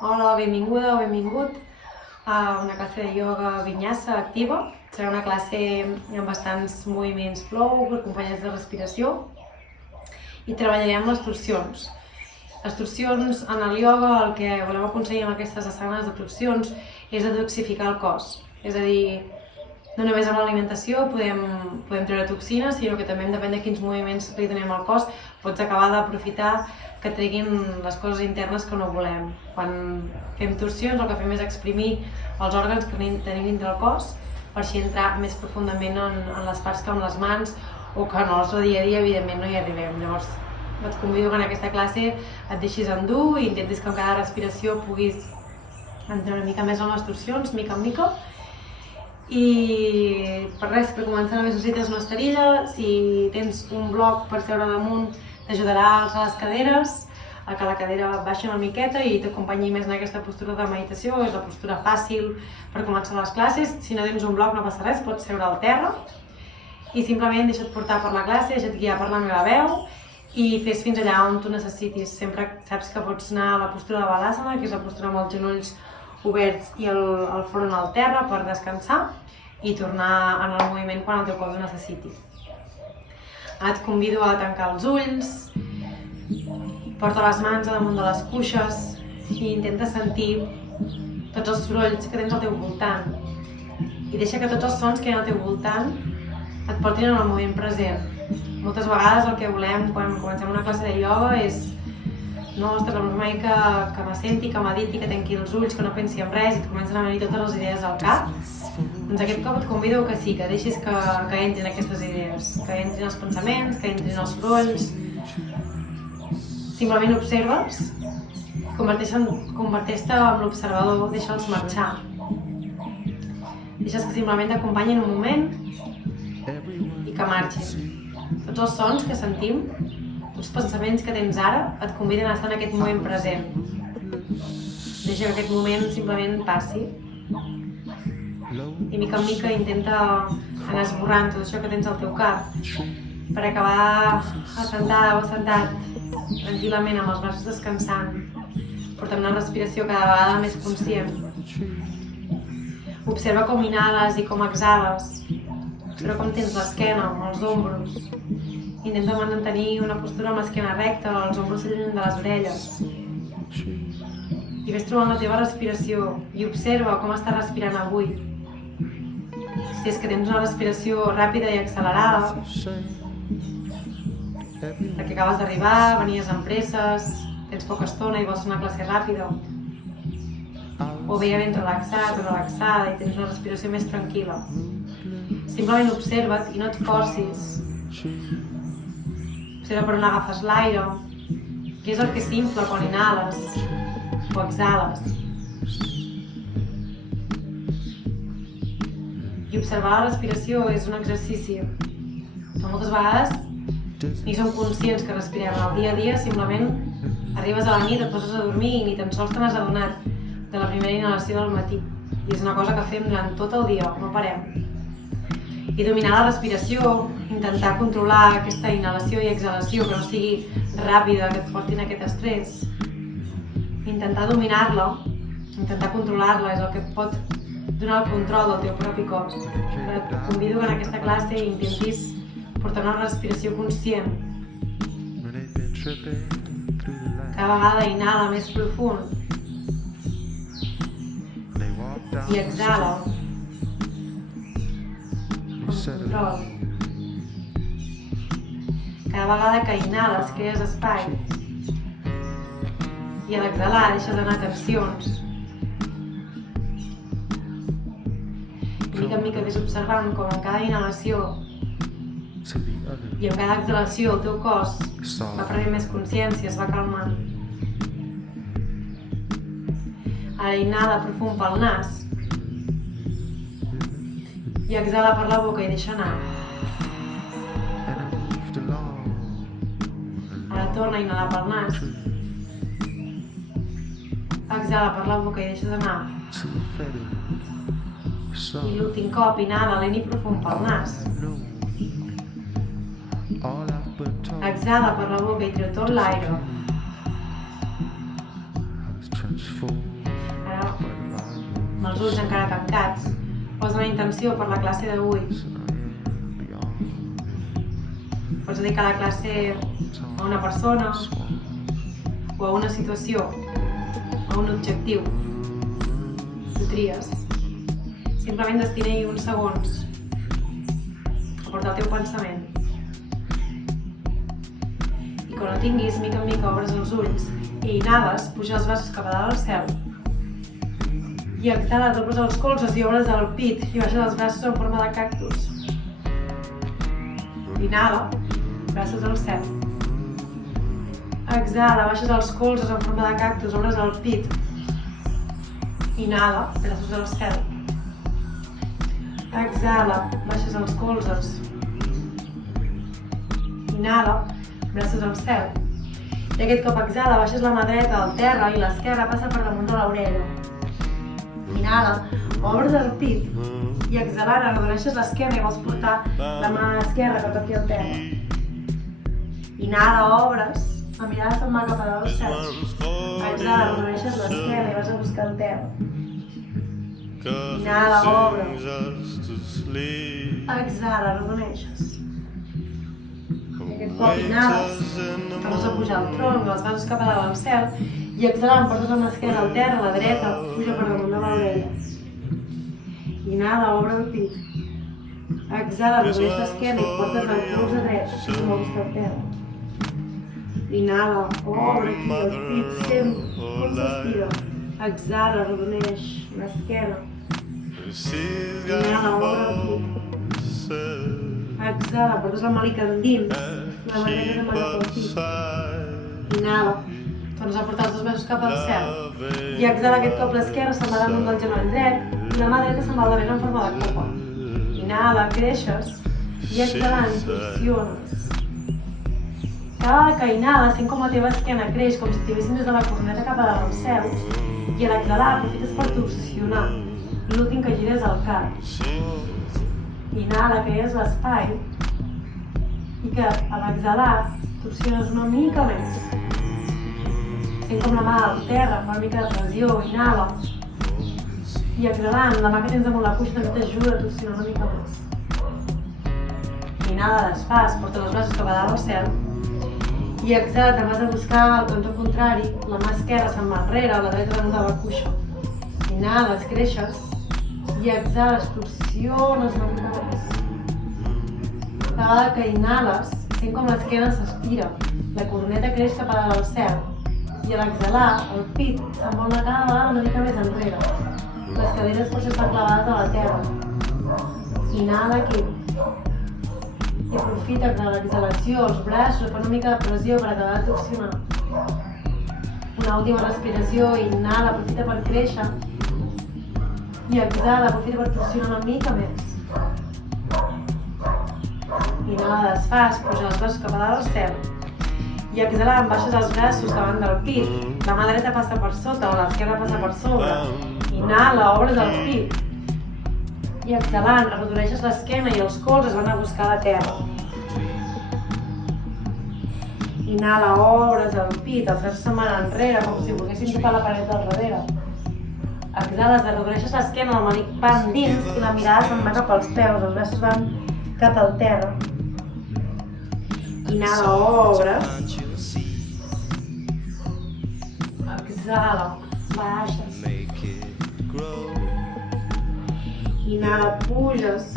Hola, benvinguda o benvingut a una classe de ioga vinyasa activa. Serà una classe amb bastants moviments flow, acompanyats de respiració, i treballarem les torsions. Les torsions en el ioga, el que volem aconseguir amb aquestes asanes de torsions és detoxificar el cos. És a dir, no només amb l'alimentació podem treure toxines, sinó que també depèn de quins moviments li donem al cos, pots acabar d'aprofitar que treguin les coses internes que no volem. Quan fem torsions el que fem és exprimir els òrgans que tenim dintre el cos per així entrar més profundament en les parts com les mans o que en el nostre dia a dia evidentment no hi arribem. Llavors et convido que en aquesta classe et deixis endur i intentis que amb cada respiració puguis entrar una mica més en les torsions, mica en mica. I per res, per començar només necessites una esterilla. Si tens un bloc per seure damunt t'ajudarà a alçar les caderes, a que la cadera baixi una miqueta i t'acompanyi més en aquesta postura de meditació. És la postura fàcil per començar les classes. Si no tens un bloc no passa res, pots seure al terra i simplement deixa't portar per la classe, deixa't guiar per la meva veu i fes fins allà on tu necessitis. Sempre saps que pots anar a la postura de Balasana, que és la postura amb els genolls oberts i el front al terra per descansar i tornar en el moviment quan el teu cos ho necessiti. Ara et convido a tancar els ulls, porta les mans a damunt de les cuixes i intenta sentir tots els sorolls que tens al teu voltant i deixa que tots els sons que hi ha al teu voltant et portin en el moment present. Moltes vegades el que volem quan comencem una classe de ioga és no, ostres, la meva que m'assenti, que mediti, que tanqui els ulls, que no pensi en res i et comencen a venir totes les idees al cap. Doncs aquest cop et convido que sí, que deixis que entrin aquestes idees, que entrin els pensaments, que entrin els sorolls. Simplement observes, converteix-te en l'observador, deixa'ls marxar. Deixes que simplement t'acompanyin un moment i que marxin. Tots els sons que sentim, tots els pensaments que tens ara et conviden a estar en aquest moment present. Deixa que aquest moment simplement passi. I mica en mica intenta anar esborrant tot això que tens al teu cap per acabar assentada o assentat tranquil·lament amb els braços descansant, portant una respiració cada vegada més conscient. Observa com inhales i com exhales. Observa com tens l'esquena, els ombros. Intenta mantenir una postura amb l'esquena recta, els ombros s'allunyen de les orelles. I ves trobant la teva respiració i observa com estàs respirant avui. Si és que tens una respiració ràpida i accelerada, perquè acabes d'arribar, venies amb presses, tens poca estona i vols fer una classe ràpida, o bé ben relaxat o relaxada i tens una respiració més tranquil·la. Simplement observa't i no et forcis. Observa per on agafes l'aire, què és el que s'infla quan inhales o exhales. I observar la respiració és un exercici que moltes vegades ni som conscients que respirem. Al dia a dia simplement arribes a la nit, et poses a dormir i ni tan sols te n'has adonat de la primera inhalació del matí. I és una cosa que fem durant tot el dia, no parem. I dominar la respiració, intentar controlar aquesta inhalació i exhalació, que no sigui ràpida, que et portin aquest estrès. Intentar dominar-la, intentar controlar-la és el que et pot donar el control del teu propi cos. Et convido que en aquesta classe intentis portar una respiració conscient. Cada vegada inhala més profund i exhala amb control. Cada vegada que inhales crees espai i a l'exhalar deixes anar tensions. Mica en mica ves observant com en cada inhalació i en cada exhalació el teu cos va prenent més consciència, es va calmant. Ara inhala profund pel nas i exhala per la boca i deixa anar. Ara torna a inhalar pel nas, exhala per la boca i deixes anar. I l'últim cop inhala lent i profund pel nas, exhala per la boca i treu tot l'aire Ara, amb els ulls encara tancats, posa una intenció per la classe d'avui. Pots dedicar la classe a una persona, o a una situació, a un objectiu. Tu tries. Simplement destina-hi uns segons a portar el teu pensament. I quan ho tinguis, mica en mica obres els ulls i inhales, puja els braços cap a dalt al cel. I exhales, obres els colzes i obres el pit i baixes els braços en forma de cactus. Inhala, braços al cel. Exhala, baixes els colzes en forma de cactus, obres el pit. Inhala, braços al cel. Exhala, baixes els colzes. Inhala, braços al cel. I aquest cop exhala, baixes la mà dreta al terra i l'esquerra passa per damunt de l'orella. Inhala, obres el pit i exhalant arrodoneixes l'esquena i vols portar la mà esquerra que toqui el terra. Inhala, obres, la mirada se'n va cap a dalt al cel. Exhala, arrodoneixes l'esquena i vas a buscar el terra. Inhala, obres. Exhala, arrodoneixes. I aquest cop inhales, tornes a pujar el tronc, els braços cap a dalt al cel i exhalant portes la mà esquerra al terra, la dreta puja per damunt de l'orella. Inhala, obre el pit. Exhala, arrodoneix l'esquena i portes el colze dret i mous per terra. Inhala, obre aquí el pit, sent com s'estira. Exhala, arrodoneix l'esquena. Inhala, obre el pit. Exhala, portes la màlica endins, la mà dreta demana pel pit. Inhala, tornes a portar els dos braços cap al cel. I exhala, aquest cop l'esquerra se'n va damunt del genoll dret i la mà dreta se'n va al darrere en forma de copa. Inhala, creixes i exhalant, torsiones. Cada vegada que inhala, sent com la teva esquena creix, com si t'hi des de la corneta cap a dalt al cel, i a l'exhalar aprofites per torsionar. L'últim que gira és el cap. Inhala, crees l'espai i que a l'exhalar torsiones una mica més. Sent com la mà al terra, fa una mica de pressió, inhala. I exhalant, la mà que tens damunt la cuixa també t'ajuda a torsionar una mica més. Inhala, desfàs, porta els braços cap a dalt al cel. I exhala, te'n vas a buscar al cantó contrari, la mà esquerra se'n va enrere, la dreta damunt de la cuixa. Inhales, creixes. I exhales, torsiones una mica més. Cada vegada que inhales, sent com l'esquena s'estira, la corneta creix cap a dalt al cel. I a l'exhalar, el pit se'n va cada vegada una mica més enrere. Les caderes per això estan clavades a la terra. Inhala aquí. I aprofita que a l'exhalació els braços fan una mica de pressió per acabar de torsionar. Una última respiració, inhala, aprofita per créixer. I exhala, aprofita per torsionar una mica més. Inhala, desfàs, puja els braços cap a dalt al cel. I exhalant, baixes els braços davant del pit. La mà dreta passa per sota, l'esquerra passa per sobre. Inhala, obres el pit. I exhalant, arrodoneixes l'esquena i els colzes van a buscar la terra. Inhala, obres el pit, els braços se'n van enrere, com si volguessin tocar la paret del darrere. Exhales, arrodoneixes l'esquena, el melic va endins i la mirada se'n va cap als peus, els braços van cap al terra. Inhala, obres. Exhala, baixes. Inhala, puges.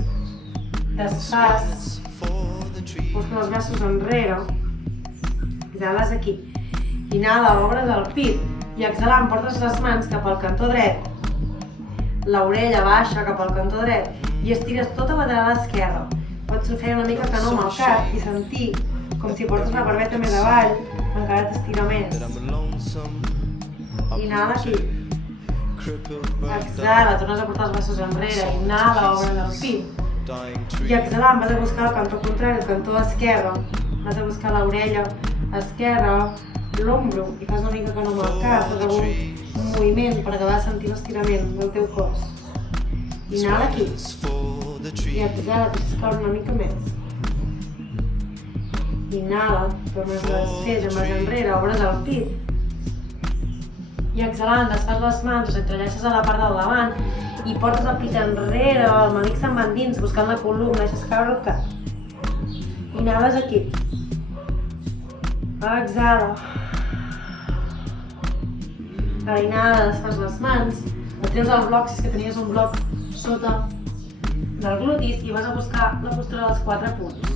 Desfàs. Portes els braços enrere. Exhales aquí. Inhala, obres el pit i exhalant portes les mans cap al cantó dret. L'orella baixa cap al cantó dret i estires tota la lateral esquerra. Pots fer una mica canó amb el cap i sentir com si portes la barbeta més avall, encara t'estira més. Inhala aquí. Exhala, tornes a portar els braços enrere. Inhala, obres el pit. I exhalant vas a buscar el cantó contrari, el cantó esquerre. Vas a buscar l'orella esquerra, l'ombro, i fas una mica canó amb el cap, fas un moviment per acabar de sentir l'estirament del teu cos. Inhala aquí. I exhala, deixes caure una mica més. Inhala, tornes a desfer, gemmes enrere, obres el pit. I exhalant, desfas les mans, les entrellaces a la part del davant i portes el pit enrere, el melic se'n va endins, buscant la columna, deixes caure el cap. Inhales aquí. Exhala. Ara inhala, desfas les mans, et treus el bloc, si és que tenies un bloc sota del glutis i vas a buscar la postura dels 4 punts.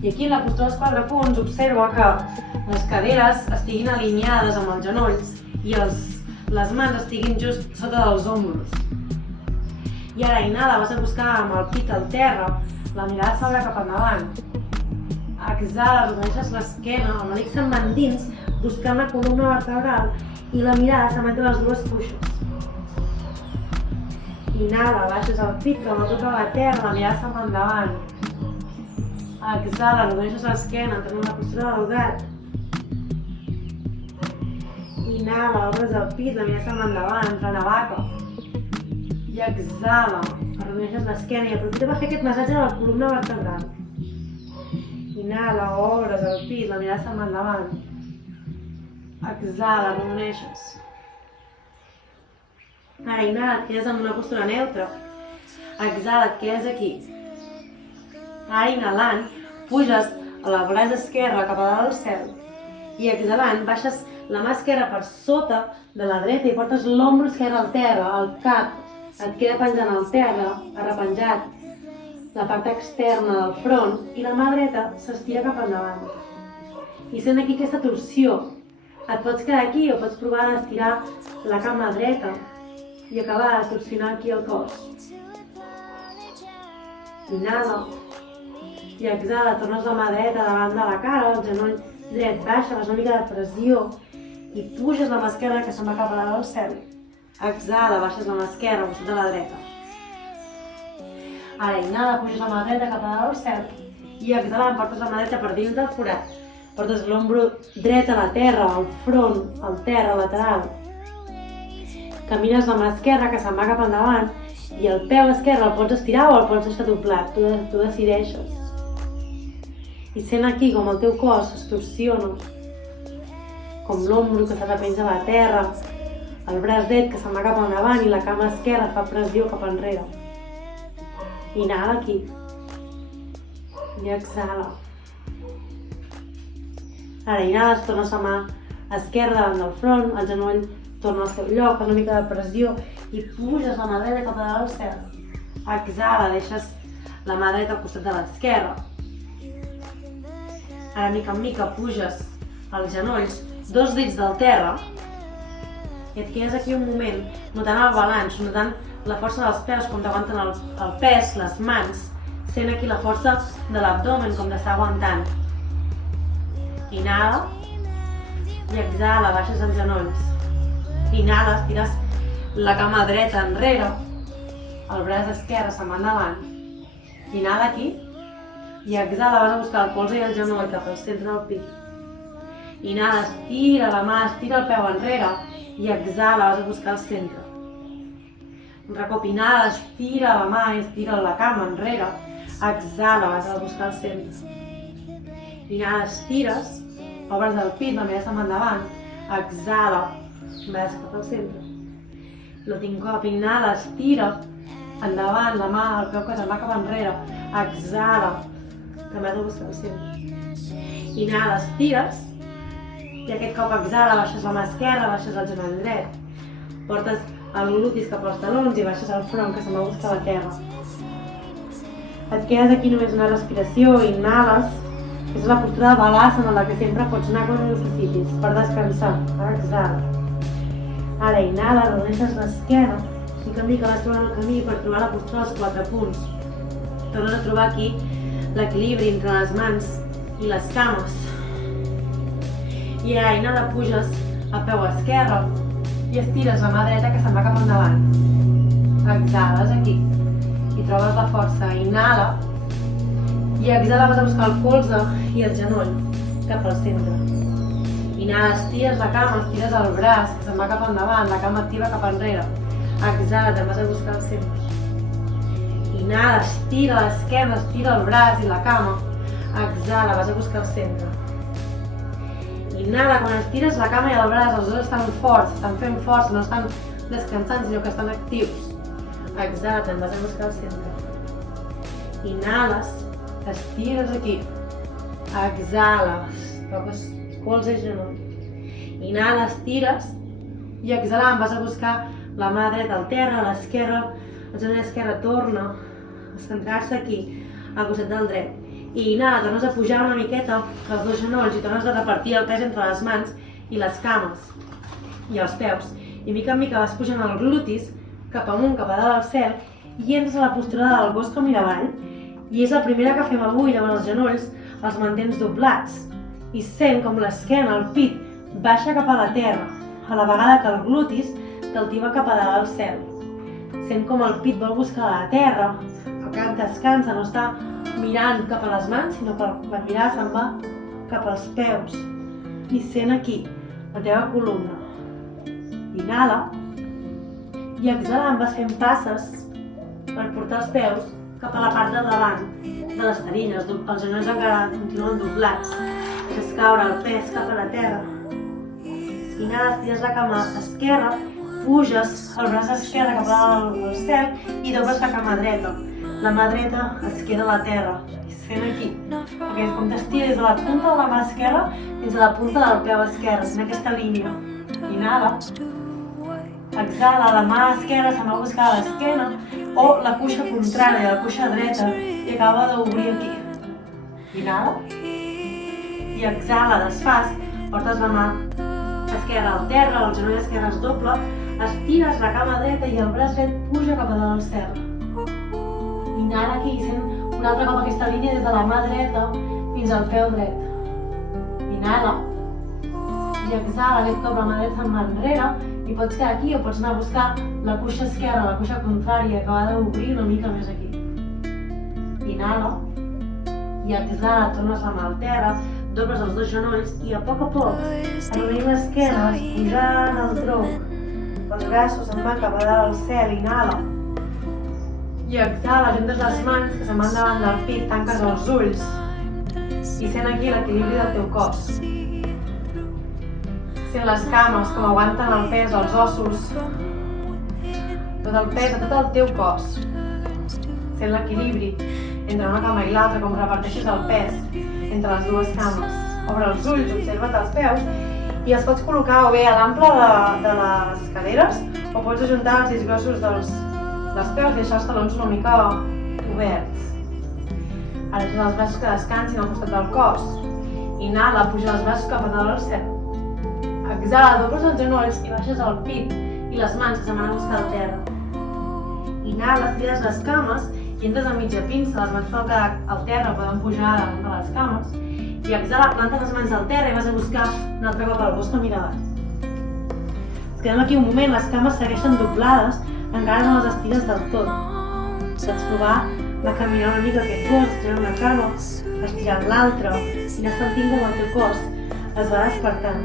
I aquí en la postura dels 4 punts observa que les caderes estiguin alineades amb els genolls i les mans estiguin just sota dels ombros. I ara inhala, vas a buscar amb el pit al terra, la mirada s'obre cap endavant. Exhala, arrodoneixes l'esquena, el melic se'n va endins, buscant la columna vertebral i la mirada s'emet a les dues cuixes. Inhala, baixes el pit, que no toca la terra, la mirada se'n va endavant. Exhala, arrodoneixes l'esquena, entrant en la postura del gat. Inhala, obres el pit, la mirada se'n va endavant, entrant a vaca. I exhala, arrodoneixes l'esquena i aprofita per fer aquest massatge de la columna vertebral. Inhala, obres el pit, la mirada se'n va endavant. Exhala, arrodoneixes. Ara inhala, et quedes en una postura neutra. Exhala, et quedes aquí. Ara inhalant, puges a la braç esquerra cap a dalt del cel. I exhalant, baixes la mà esquerra per sota de la dreta i portes l'ombro esquerre al terra, el cap. Et queda penjant al terra, arrepenjat, la part externa del front i la mà dreta s'estira cap endavant. I sent aquí aquesta torsió. Et pots quedar aquí o pots provar d'estirar la cama dreta i acabar de torsionar aquí el cos. Inhala. I exhala, tornes la mà dreta davant de la cara, el genoll dret baixa, fas una mica de pressió i puges la mà esquerra que se'n va cap a dalt del cel. Exhala, baixes la mà esquerra, al costat de la dreta. Ara inhala, puges la mà dreta cap a dalt del cel i exhalant, portes la mà dreta per dins del forat. Portes l'ombro dret a la terra, el front, al terra, lateral. Camines la mà esquerra que se'n va cap endavant i el peu esquerre el pots estirar o el pots deixar doblat, tu decideixes. I sent aquí com el teu cos es torsiona, com l'ombro que s'arrepenja a la terra, el braç dret que se'n va cap endavant i la cama esquerra fa pressió cap enrere. Inhala aquí i exhala. Ara inhales, tornes la mà esquerra davant del front, el genoll torna al seu lloc, fas una mica de pressió i puges la mà dreta cap a dalt del cel. Exhala, deixes la mà dreta al costat de l'esquerra. Ara, mica en mica, puges els genolls, 2 dits del terra i et quedes aquí un moment, notant el balanç, notant la força dels peus, com t'aguanten el pes, les mans, sent aquí la força de l'abdomen, com t'està aguantant. Inhala i exhala, baixes els genolls. Inhala, estires la cama dreta enrere, el braç esquerre se'n va endavant. Inhala aquí i exhala, vas a buscar el colze i el genoll cap al centre del pit. Inhala, estira la mà, estira el peu enrere i exhala, vas a buscar el centre. Un recop, inhala, estira la mà i estira la cama enrere. Exhala, vas a buscar el centre. Inhala, estires, obres el pit, la mirada se'n va endavant. Exhala, vas cap al centre. L'últim cop, inhala, estira, endavant, la mà, el peu que se'n va cap enrere. Exhala, que vas a buscar el centre. Inhala, estires, i aquest cop exhala, baixes la mà esquerra, baixes el genoll dret. Portes el glutis cap als talons i baixes el front que se'n va buscar la terra. Et quedes aquí només una respiració, inhales. És la postura de balasana en la que sempre pots anar quan ho necessitis, per descansar. Exhala. Ara inhala, arrodoneixes l'esquena i mica vas trobant el camí per trobar la postura dels 4 punts. Tornes a trobar aquí l'equilibri entre les mans i les cames. I ara inhala, puges el peu esquerre i estires la mà dreta que se'n va cap endavant. Exhales aquí i trobes la força. Inhala i exhala, vas a buscar el colze i el genoll cap al centre. Inhala, estires la cama, estires el braç que se'n va cap endavant, la cama activa cap enrere. Exhala, te'n vas a buscar el centre. Inhala, estira l'esquerra, estira el braç i la cama. Exhala, vas a buscar el centre. Inhala, quan estires la cama i el braç, els dos estan forts, estan fent força, no estan descansant, sinó que estan actius. Exhala, te'n vas a buscar al centre. Inhales, estires aquí. Exhales, toques colze i genoll. Inhala, estires i exhalant vas a buscar la mà dreta al terra, a l'esquerra, el genoll esquerre torna a centrar-se aquí, al costat del dret. I inhala, tornes a pujar una miqueta els dos genolls i tornes a repartir el pes entre les mans i les cames i els peus. I mica en mica vas pujant els glutis cap amunt, cap a dalt al cel i entres a la postura del gos que mira avall. I és la primera que fem avui, llavors els genolls els mantens doblats i sent com l'esquena, el pit, baixa cap a la terra, a la vegada que el glutis t'altiva cap a dalt al cel. Sent com el pit vol buscar la terra, el cap descansa, no està mirant cap a les mans, sinó que la mirada se'n va cap als peus. I sent aquí, la teva columna. Inhala i exhalant vas fent passes per portar els peus cap a la part de davant de les estarilles. Els genolls encara continuen doblats. Deixes caure el pes cap a la terra. Inhala, estires la cama esquerra, puges el braç esquerre cap al cel i dobles la cama dreta. La mà dreta es queda a la terra, i sent aquí. Perquè com t'estires de la punta de la mà esquerra fins a la punta del peu esquerre, en aquesta línia. Inhala. Exhala, la mà esquerra se'n va a buscar a l'esquena o la cuixa contrària, la cuixa dreta, i acaba d'obrir aquí. Inhala. I exhala, desfas, portes la mà esquerra al terra, el genoll esquerre es doble, estires la cama dreta i el braç dret puja cap a dalt al cel. Inhala aquí i sent un altre cop aquesta línia des de la mà dreta fins al peu dret. Inhala. I exhala, aquest cop la mà dreta se'n va enrere i pots quedar aquí o pots anar a buscar la cuixa esquerra, la cuixa contrària, que va d'obrir una mica més aquí. Inhala. I exhala, tornes la mà al terra, dobles els dos genolls i a poc, arrodonint l'esquena, pujant el tronc. Els braços se'n van cap a dalt al cel, inhala. I exhala, juntes les mans que se'n van davant del pit, tanques els ulls. I sent aquí l'equilibri del teu cos. Sent les cames com aguanten el pes, els ossos. Tot el pes de tot el teu cos. Sent l'equilibri entre una cama i l'altra, com reparteixes el pes entre les dues cames. Obre els ulls, observa't els peus i els pots col·locar o bé a l'ample de les caderes o pots ajuntar els discs grossos dels peus i deixar els talons una mica oberts. Ara deixes els braços que descansin al costat del cos. Inhala, puja els braços cap a dalt al cel. Exhala, dobles els genolls i baixes el pit i les mans que se'n van a buscar al terra. Inhala, estires les cames i entres a mitja pinça, les mans poden quedar al terra, poden pujar a les cames. I exhala, plantes les mans al terra i vas a buscar un altre cop el gos que mira avall. Ens quedem aquí un moment, les cames segueixen doblades, encara no les estires del tot. Pots provar de caminar una mica aquest gos, estirar una cama, estirant l'altra i anar sentint com el teu cos es va despertant.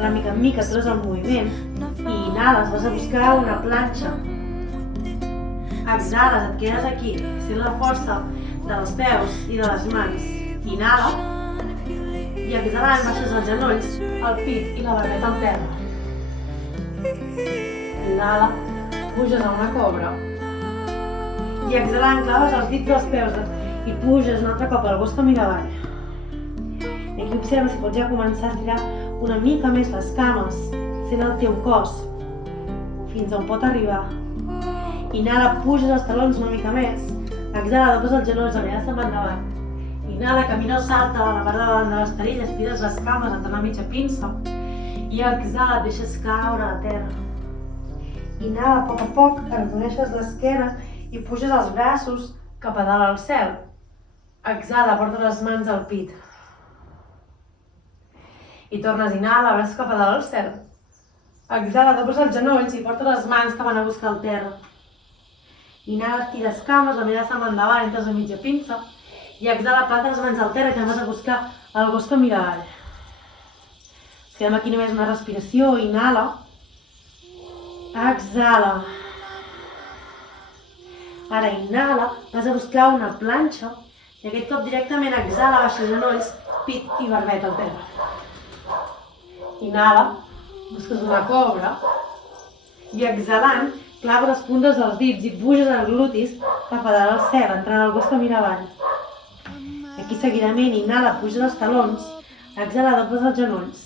Ara, mica en mica, atures el moviment i inhales, vas a buscar una planxa. Exhales, et quedes aquí, sent la força dels peus i de les mans. Inhala i exhalant baixes els genolls, el pit i la barbeta al terra. Inhala, puges a una cobra i exhalant claves els dits dels peus i puges un altre cop al gos que mira avall. I aquí observa si pots ja començar a estirar una mica més les cames, sent el teu cos fins on pot arribar. Inhala, puges els talons una mica més. Exhala, dobles els genolls, la mirada se'n va endavant. Inhala, camina o salta a la part de davant de l'esterilla, estires les cames entrant a mitja pinça. I exhala, et deixes caure a la terra. Inhala, a poc, arrodoneixes l'esquena i puges els braços cap a dalt al cel. Exhala, porta les mans al pit. I tornes, inhala, braç cap a dalt al cel. Exhala, dobles els genolls i porta les mans que van a buscar el terra. Inhala, estires cames, la mirada se'n va endavant, entres a mitja pinça. I exhala, planta les mans al terra i te'n vas a buscar el gos que mira avall. Ens quedem aquí només una respiració, inhala. Exhala. Ara inhala, vas a buscar una planxa i aquest cop directament exhala, baixa genolls pit i barbeta al terra. Inhala, busques una cobra i exhalant, clava les puntes dels dits i puges els glutis cap a dalt al cel, entrant al gos que mira avall. Aquí seguidament, inhala, puges els talons, exhala, dobles els genolls.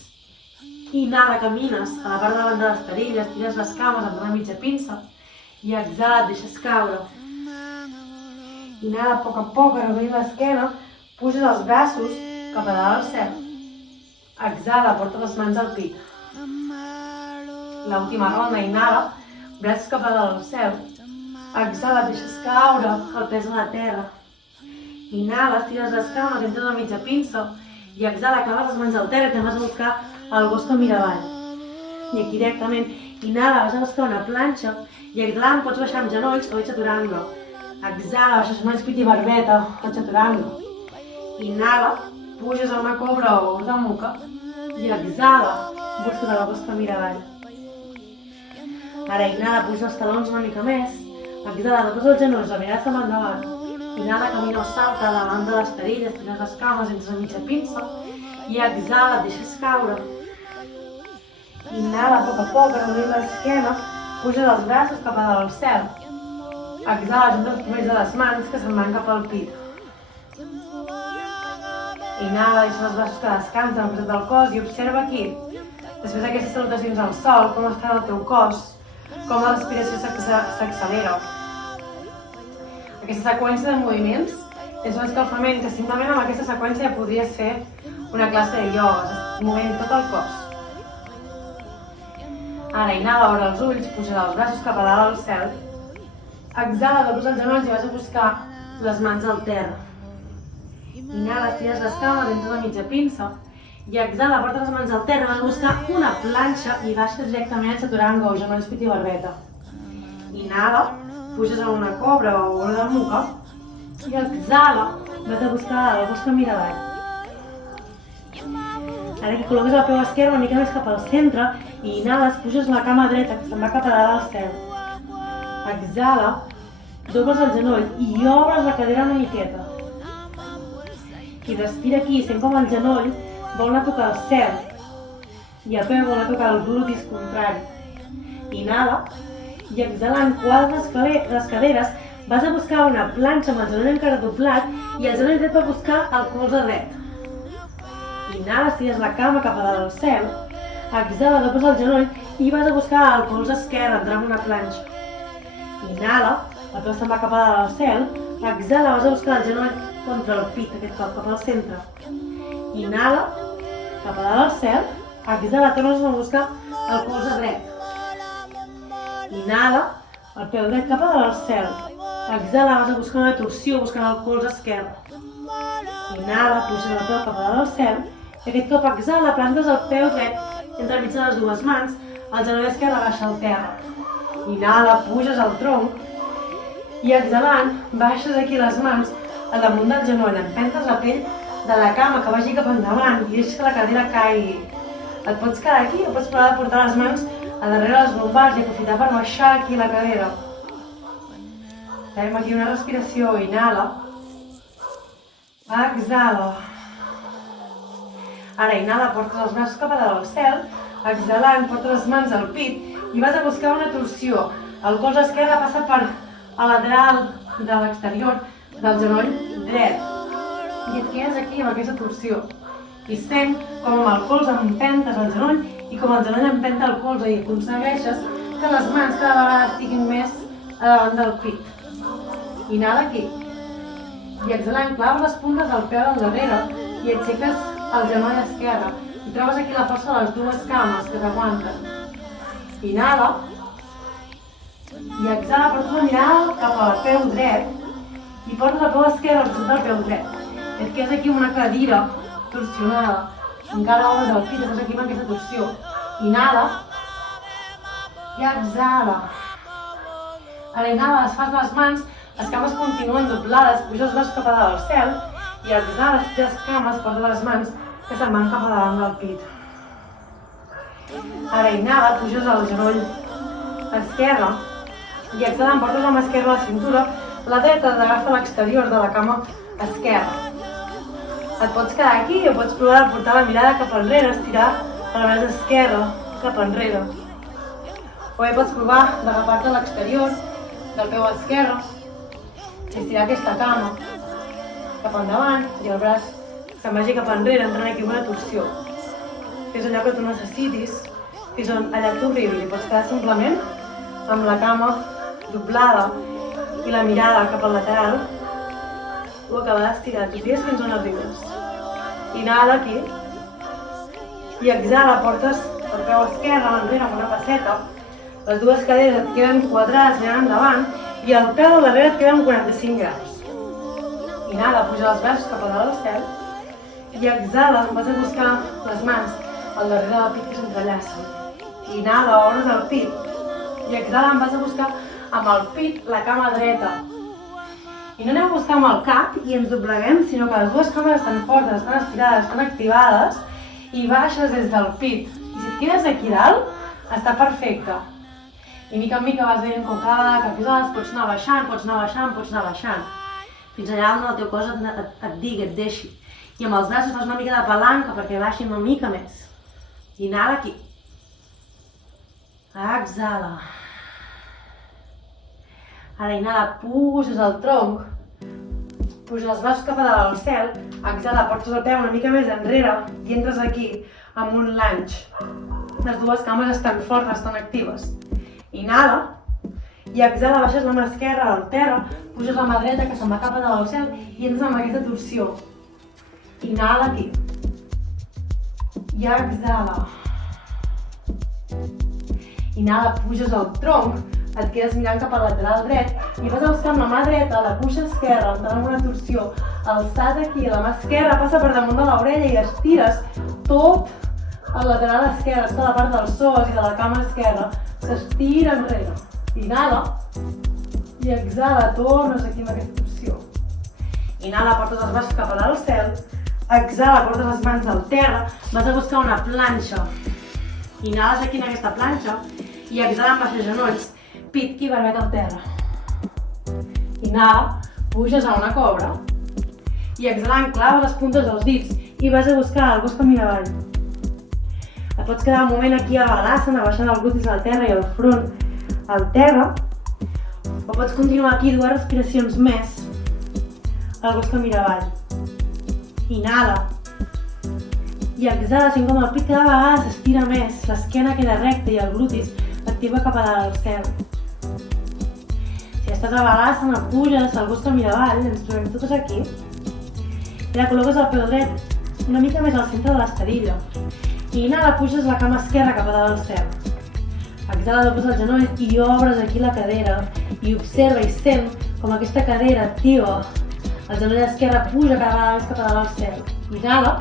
Inhala, camines a la part de davant de l'esterilla, estires les cames amb una mitja pinça i exhala, et deixes caure. Inhala a poc, arrodonint l'esquena, puges els braços cap a dalt al cel. Exhala, porta les mans al pit. L'última ronda, inhala, braços cap a dalt al cel. Exhala, et deixes caure el pes a la terra. Inhala, estires les cames, entres a mitja pinça i exhala, claves les mans al terra i te'n vas a buscar el gos que mira avall. I aquí directament, inhala, vas a buscar una planxa i exhalant pots baixar amb genolls o chaturanga. Exhala, baixes genolls, pit i barbeta o chaturanga. Inhala, puges a una cobra o de muca i exhala, busques el gos que mira avall. Ara inhala, puja els talons una mica més, exhala, dobles els genolls, la mirada se'n va endavant. Inhala, camina o salta davant de l'esterilla, estires les cames, entres a mitja pinça i exhala, et deixes caure. Inhala, a poc, arrodonint l'esquena, puja els braços cap a dalt al cel. Exhala, junta els pomells de les mans que se'n van cap al pit. Inhala, deixa els braços que descansen al costat del cos i observa aquí, després d'aquestes salutacions al sol, com està el teu cos, com la respiració s'accelera. Aquesta seqüència de moviments és un escalfament que simplement amb aquesta seqüència ja podries fer una classe de ioga, movent tot el cos. Ara inhala, obre els ulls, puja els braços cap a dalt al cel. Exhala, dobles els genolls i vas a buscar les mans al terra. Inhala, estires les cames, entres a mitja pinça i exhala, porta les mans al terra, vas a buscar una planxa i baixes directament a chaturanga o genolls, pit i barbeta. Inhala, puges a una cobra o una de muca i exhala, vas a buscar el gos que mira avall. Ara que col·loques el peu esquerre una mica més cap al centre i inhales, puges la cama dreta que se'n va cap a dalt al cel. Exhala, dobles el genoll i obres la cadera una miqueta. I respira aquí, sent com el genoll vol anar a tocar el cel i el peu vol anar a tocar el glutis contrari. Inhala i exhalant, quadres les caderes, vas a buscar una planxa amb el genoll encara doblat i el genoll dret va buscar el colze dret. Inhala, estires la cama cap a dalt al cel, exhala, dobles el genoll i vas a buscar el colze esquerre, entrar en una planxa. Inhala, el peu se'n va cap a dalt al cel, exhala, vas a buscar el genoll contra el pit, aquest cop cap al centre. Inhala, cap a dalt al cel, exhala, tornes a buscar el colze dret. Inhala, el peu dret cap a dalt al cel. Exhala, vas a buscar una torsió buscant el colze esquerre. Inhala, puges el peu cap a dalt al cel. I aquest cop exhala, plantes el peu dret entre mig de les dues mans, el genoll esquerre baixa al terra. Inhala, puges el tronc i exhalant, baixes aquí les mans al damunt del genoll, empentes la pell de la cama que vagi cap endavant i deixes que la cadera caigui. Et pots quedar aquí o pots provar de portar les mans a darrere les lumbars i aprofitar per baixar aquí la cadera. Fem aquí una respiració, inhala, exhala. Ara inhala, portes els braços cap a dalt al cel, exhalant, portes les mans al pit i vas a buscar una torsió. El colze esquerre passa per al lateral de l'exterior del genoll dret. I et quedes aquí amb aquesta torsió. I sent com amb el colze empentes el genoll i com el genoll empenta el colze i aconsegueixes que les mans cada vegada estiguin més a davant del pit. Inhala aquí. I exhalant, claves les puntes del peu al darrere i aixeques el genoll esquerre. I trobes aquí la força de les dues cames que t'aguanten. Inhala. I exhala, portes la mirada cap al peu dret i portes el peu esquerre al costat del peu dret. Et quedes aquí amb una cadira torsionada. Encara obres el pit, estàs aquí amb aquesta torsió. Inhala. I exhala. Ara inhala, fas les mans, les cames continuen doblades, puges els braços cap a dalt al cel i exhala, estires les cames, portes les mans que se'n van cap a davant del pit. Ara inhala, puges el genoll esquerre i exhalant, portes la mà esquerra a la cintura, la dreta t'agafa a l'exterior de la cama esquerra. Et pots quedar aquí o pots provar de portar la mirada cap enrere, estirar el braç esquerre cap enrere. O bé pots provar d'agafar-te a l'exterior del peu esquerre i estirar aquesta cama cap endavant i el braç se'n vagi cap enrere, entrant aquí una torsió. És allò que tu necessitis, fins on allà t'arribi. Pots quedar simplement amb la cama doblada i la mirada cap al lateral o acabar d'estirar. Tu tries fins on arribes. Inhala aquí i exhala, portes el peu esquerre enrere amb una passeta, les dues caderes et queden quadrades mirant endavant i el peu del darrere et queda amb 45 graus. Inhala, puja els braços cap a dalt del cel i exhala, vas a buscar les mans al darrere del pit que s'entrellacen. Inhala, obres el pit i exhala, vas a buscar amb el pit la cama dreta. I no anem a buscar amb el cap i ens dobleguem, sinó que les dues cames estan fortes, estan estirades, estan activades i baixes des del pit. I si et quedes aquí dalt, està perfecte. I mica en mica vas veient com cada vegada que puges pots anar baixant, pots anar baixant, pots anar baixant. Fins allà on el teu cos et digui, et deixi. I amb els braços fas una mica de palanca perquè baixin una mica més. Inhala aquí. Exhala. Ara inhala, puges el tronc, puges els braços cap a dalt al cel, exhala, portes el peu una mica més enrere i entres aquí amb un lunge. Les dues cames estan fortes, estan actives. Inhala i exhala, baixes la mà esquerra al terra, puges la mà dreta que se'n va cap a dalt al cel i entres amb aquesta torsió. Inhala aquí. I exhala. Inhala, puges el tronc, et quedes mirant cap al lateral dret i vas a buscar amb la mà dreta la cuixa esquerra, entrant en una torsió, alçat aquí, la mà esquerra passa per damunt de l'orella i estires tot el lateral esquerre, tota la part del sos i de la cama esquerra, s'estira enrere. Inhala i exhala, tornes aquí amb aquesta torsió. Inhala, portes els braços cap a dalt al cel, exhala, portes les mans al terra, vas a buscar una planxa. Inhales aquí en aquesta planxa i exhala amb baixes genolls, pit i barbet al terra. Inhala, puges a una cobra i exhalant claves les puntes dels dits i vas a buscar el gos camí avall. Et pots quedar un moment aquí a Balasana, baixant els glutis al terra i el front al terra, o pots continuar aquí dues respiracions més al gos camí avall. Inhala i exhala, sent com el pit cada vegada s'estira més, l'esquena queda recta i el glutis activa cap a dalt al cel. Si estàs a Balasana, puges el gos camí avall, ens trobem totes aquí. I la col·loques el peu dret una mica més al centre de l'esterilla. I inhala, puges la cama esquerra cap a dalt al cel. Exhala, dobles el genoll i obres aquí la cadera. I observa i sent com aquesta cadera activa. El genoll esquerre puja cada vegada més cap a dalt al cel. Inhala.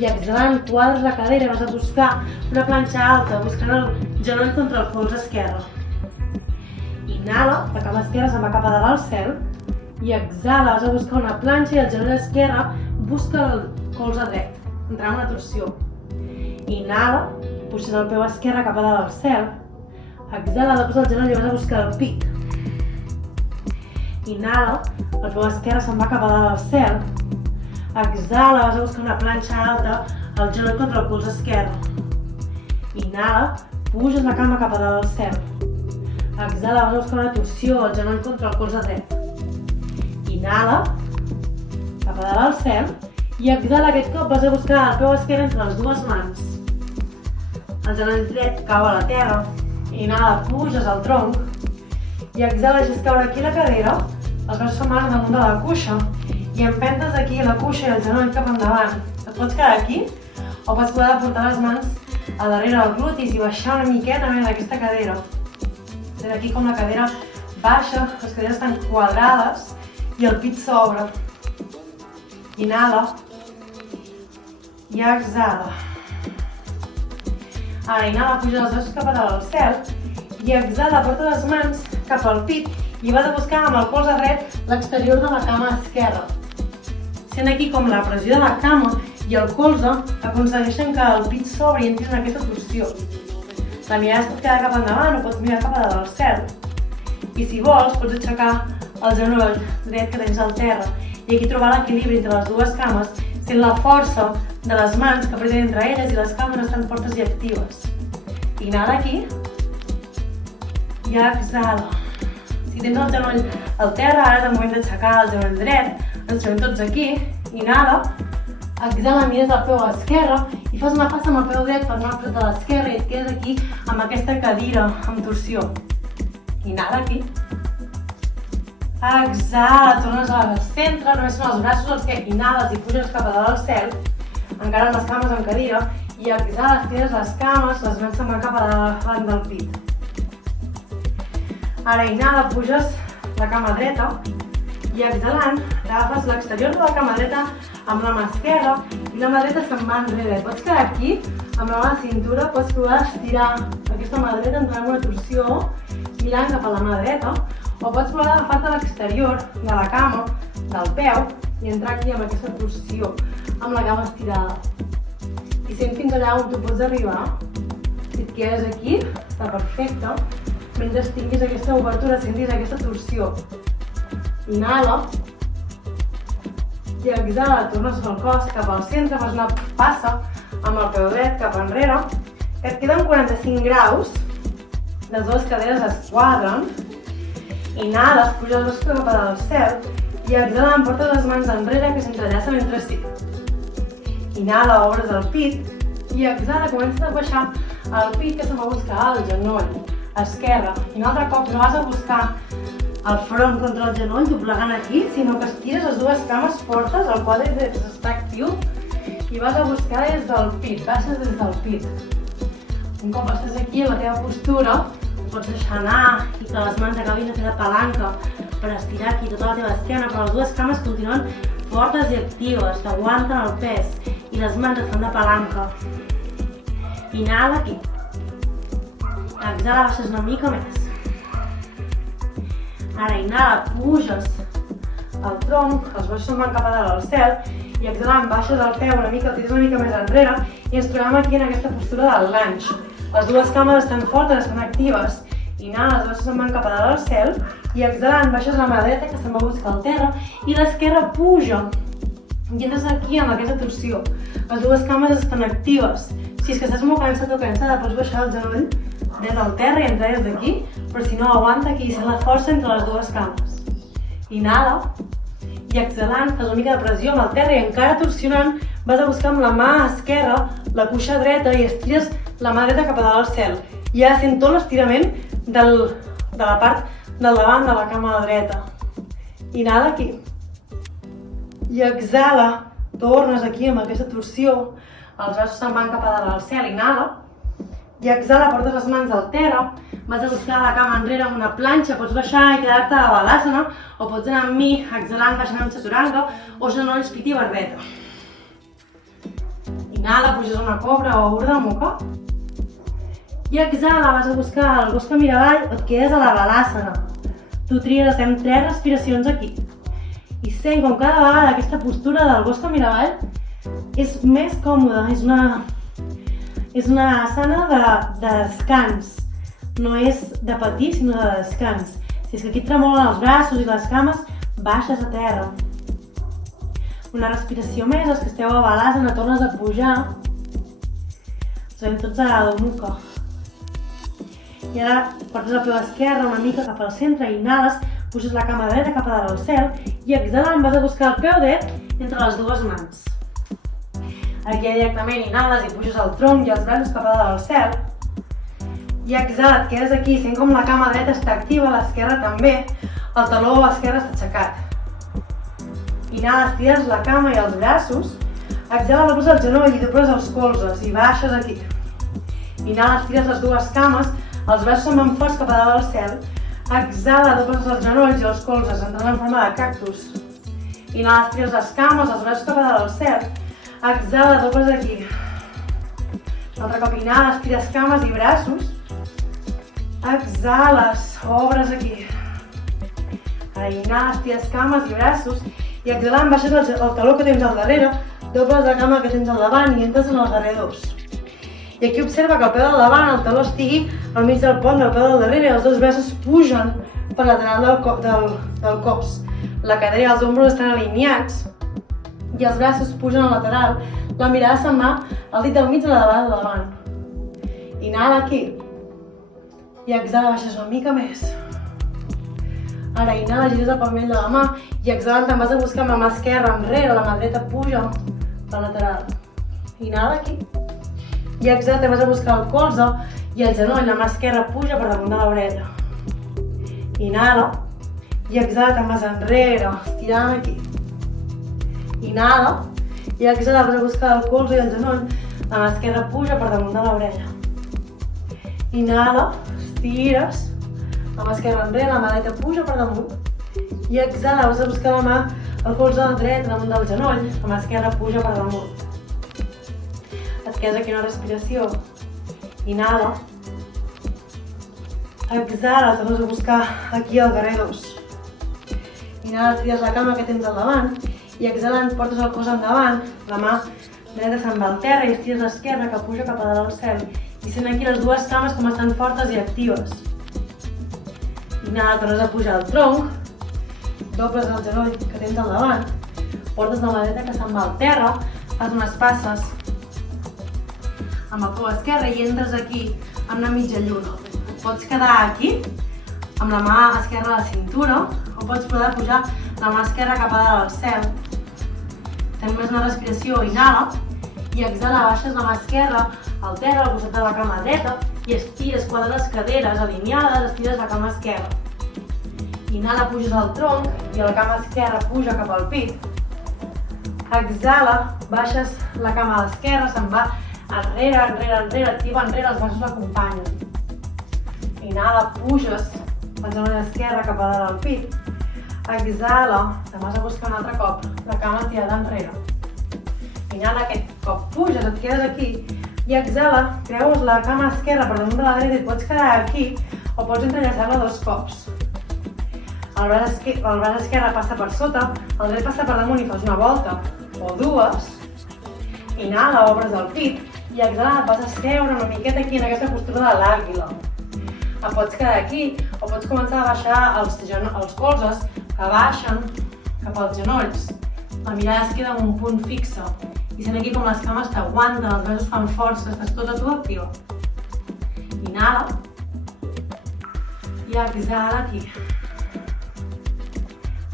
I exhalant, quadres la cadera i vas a buscar una planxa alta, buscant el genoll contra el colze esquerre. Inhala, la cama esquerra se'n va cap a dalt al cel i exhala, vas a buscar una planxa i el genoll esquerre busca el colze dret, entrar en una torsió. Inhala, puixes el peu esquerre cap a dalt al cel, exhala, dobles el genoll i vas a buscar el pit. Inhala, el peu esquerre se'n va cap a dalt al cel, exhala, vas a buscar una planxa alta, el genoll contra el colze esquerre. Inhala, puges la cama cap a dalt al cel. Exhala, vas a buscar una torsió, el genoll contra el colze dret. Inhala, cap a dalt al cel, i exhala, aquest cop vas a buscar el peu esquerre entre les dues mans. El genoll dret cau a la terra. Inhala, puges el tronc, i exhala, deixes caure aquí la cadera, els braços se'n van damunt de la cuixa, i empentes aquí la cuixa i el genoll cap endavant. Et pots quedar aquí, o pots poder portar les mans a darrere del glutis i baixar una miqueta més aquesta cadera. Des d'aquí com la cadera baixa, les caderes estan quadrades i el pit s'obre. Inhala i exhala. Ara inhala, puja els braços cap a dalt al cel i exhala, porta les mans cap al pit i vas a buscar amb el colze dret l'exterior de la cama esquerra. Sent aquí com la pressió de la cama i el colze aconsegueixen que el pit s'obri i entri en aquesta torsió. La mirada es pot quedar cap endavant o pots mirar cap a dalt al cel. I si vols, pots aixecar el genoll dret que tens al terra i aquí trobar l'equilibri entre les dues cames Sent la força de les mans que presen entre elles i les cames estan fortes i actives. Inhala aquí i exhala. Si tens el genoll al terra, ara és el moment d'aixecar el genoll dret. Ens trobem tots aquí. Inhala, exhala, mires el peu a l'esquerra i fas una passa amb el peu dret per anar al de l'esquerra i et quedes aquí amb aquesta cadira amb torsió. Inhala aquí. Exhala, tornes al centre, només són els braços els que inhales i puges cap a dalt al cel, encara amb les cames en cadira, i exhala, estires les cames, les mans se'n van cap a davant del pit. Ara inhala, puges la cama dreta i exhalant, agafes l'exterior de la cama dreta amb la mà esquerra i la mà dreta se'n va enrere. Pots quedar aquí, amb la mà a la cintura, pots provar d'estirar aquesta mà dreta, entrar en una torsió, mirant cap a la mà dreta, o pots provar d'agafar-te a l'exterior de la cama, del peu, i entrar aquí amb aquesta torsió, amb la cama estirada. I sent fins allà on tu pots arribar. Si et quedes aquí, està perfecte. Mentre tinguis aquesta obertura, sentis aquesta torsió. Inhala. I exhala, tornes el cos cap al centre, fas una passa amb el peu dret cap enrere. Et queden 45 graus. Les dues caderes es quadren. Inhales, puges el bosc cap al cel i exhalant, portes les mans enrere que s'entrellacen entre si. Inhala, obres el pit i exhala, comences a baixar el pit que se'n va buscar el genoll esquerre. I un altre cop no vas a buscar el front contra el genoll doblegant aquí, sinó que estires les dues cames fortes, el quàdriceps està actiu i vas a buscar des del pit, baixes des del pit. Un cop estàs aquí a la teva postura, pots deixar anar i que les mans acabin a fer de palanca per estirar aquí tota la teva esquena, però les dues cames continuen fortes i actives, t'aguanten el pes i les mans et fan de palanca. Inhala aquí. Exhala, baixes una mica més. Ara inhala, puges el tronc, els braços se'n van cap a dalt al cel i exhalant, baixes el peu una mica, el tires una mica més enrere i ens trobem aquí en aquesta postura del ganx. Les dues cames estan fortes, estan actives. Inhala, els braços se'n van cap a dalt al cel i exhalant, baixes la mà dreta que se'n va buscar al terra i l'esquerra puja. I entres aquí amb aquesta torsió. Les dues cames estan actives. Si és que estàs molt cansat o cansada, pots baixar el genoll des del terra i entrar des d'aquí, però si no, aguanta aquí i sent la força entre les dues cames. Inhala i exhalant, fas una mica de pressió amb el terra i encara torsionant, vas a buscar amb la mà esquerra la cuixa dreta i estires la mà dreta cap a dalt al cel. I ara sent tot l'estirament de la part del davant de la cama dreta. Inhala aquí. I exhala, tornes aquí amb aquesta torsió, els braços se'n van cap a dalt al cel, inhala. I exhala, portes les mans al terra, vas a buscar la cama enrere amb una planxa, pots baixar i quedar-te a balasana, o pots anar amb mi, exhalant, baixant amb chaturanga, o genolls, pit i barbeta. Inhala, puges a una cobra o urdha muka. I exhala, vas a buscar el bosc que mira avall o et quedes a la balasana. Tu tries, fem 3 respiracions aquí. I sent com cada vegada aquesta postura del bosc que mira avall és més còmoda, és una asana de descans. No és de patir, sinó de descans. Si és que aquí et tremolen els braços i les cames, baixes a terra. Una respiració més, els que esteu a balasana, tornes a pujar. Ens tots a Adho Mukha. I ara portes el peu esquerre una mica cap al centre, inhales, puges la cama dreta cap a dalt al cel i exhalant vas a buscar el peu dret entre les dues mans. Aquí directament inhales i puges el tronc i els braços cap a dalt al cel. I exhala, et quedes aquí, sent com la cama dreta està activa, l'esquerra també, el taló esquerre està aixecat. Inhala, estires la cama i els braços. Exhala, dobles el genoll i dobles els colzes i baixes aquí. Inhala, estires les dues cames, els braços se'n van forts cap a dalt al cel. Exhala, dobles els genolls i els colzes, entrant en forma de cactus. Inhala, estires les cames, els braços cap a dalt al cel. Exhala, dobles aquí. Un altre cop, inhala, estires cames i braços. Exhales, obres aquí. Ara inhala, estires cames i braços. I exhalant, baixes el taló que tens al darrere, dobles la cama que tens al davant i entres en els darrers. I aquí observa que el peu del davant, el taló estigui al mig del pont del peu del darrere i els dos braços pugen per lateral del cos. La cadera i els ombros estan alineats i els braços pugen al lateral, la mirada se'n va al dit del mig de la de davant. Inhala aquí. I exhala, baixes una mica més. Ara inhala, gires el palmell de la mà i exhalant te'n vas a buscar amb la mà esquerra enrere, la mà dreta puja al lateral. Inhala aquí. I exhala, te'n vas a buscar el colze i el genoll, la mà esquerra puja per damunt de l'orella. Inhala. I exhala, te'n vas enrere, estirant aquí. Inhala. I exhala, vas a buscar el colze i el genoll, la mà esquerra puja per damunt de l'orella. Inhala, estires, la mà esquerra enrere, la mà dreta puja per damunt. I exhala, vas a buscar la mà, el colze dret damunt del genoll, la mà esquerra puja per damunt. Et quedes aquí una respiració. Inhala. Exhala, tornes a buscar aquí el darrer dos. Inhala, estires la cama que tens al davant i exhalant portes el cos endavant, la mà dreta se'n va al terra i estires l'esquerra que puja cap a dalt al cel. I sent aquí les dues cames com estan fortes i actives. Inhala, tornes a pujar el tronc, dobles el genoll que tens al davant, portes la mà dreta que se'n va al terra, fas unes passes amb el peu esquerre i entres aquí amb una mitja lluna. Et pots quedar aquí amb la mà esquerra a la cintura o pots provar de pujar la mà esquerra cap a dalt al cel. Fem més una respiració, inhala i exhala, baixes la mà esquerra al terra al costat de la cama dreta i estires, quadres les caderes alineades, estires la cama esquerra. Inhala, puges el tronc i la cama esquerra puja cap al pit. Exhala, baixes la cama a l'esquerra, se'n va enrere, enrere, enrere, activa enrere, els braços l'acompanyen. Inhala, puges el genoll esquerre cap a dalt al pit. Exhala, te'n vas a buscar un altre cop, la cama estirada enrere. Inhala, aquest cop puges, et quedes aquí. I exhala, creues la cama esquerra per damunt de la dreta i et pots quedar aquí o pots entrellaçar-la dos cops. El braç esquerre passa per sota, el dret passa per damunt i fas una volta o dues. Inhala, obres el pit i exhala, et vas a seure una miqueta aquí en aquesta postura de l'àguila. Et pots quedar aquí o pots començar a baixar els colzes que baixen cap als genolls. La mirada es queda en un punt fixe. I sent aquí com les cames t'aguanten, els braços fan força, estàs tota tu activa. Inhala. I exhala aquí.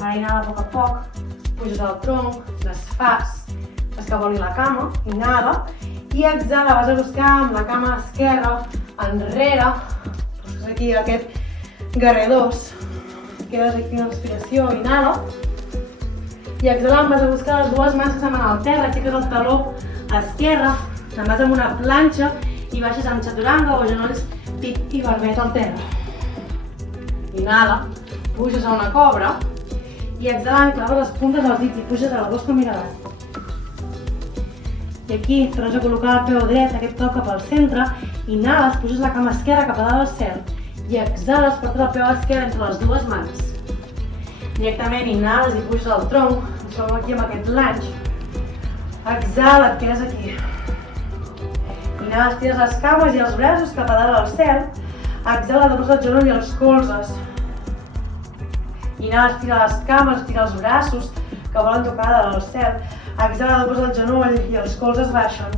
Ara inhala a poc, puges el tronc, desfas, fas que voli la cama, inhala. I exhala, vas a buscar amb la cama esquerra enrere, poses aquí aquest guerrer dos. Quedes aquí una respiració, inhala. I exhalant vas a buscar les dues mans que se'n van al terra, aixeques el taló a l'esquerra, te'n vas amb una planxa i baixes amb chaturanga o genolls pit i barbet al terra. Inhala, puges a una cobra i exhalant claves les puntes dels dits i puges a les dues com miraràs. I aquí tornes a col·locar el peu dret, aquest cop cap al centre, inhales, puges la cama esquerra cap a dalt al cel i exhales, portes el peu esquerre entre les dues mans. Directament inhales i puges el tronc, ens trobem aquí amb aquest lunge. Exhala, et quedes aquí. Inhala, estires les cames i els braços cap a dalt al cel. Exhala, dobles el genoll i els colzes. Inhala, estira les cames, estira els braços que volen tocar dalt al cel. Exhala, dobles el genoll i els colzes baixen.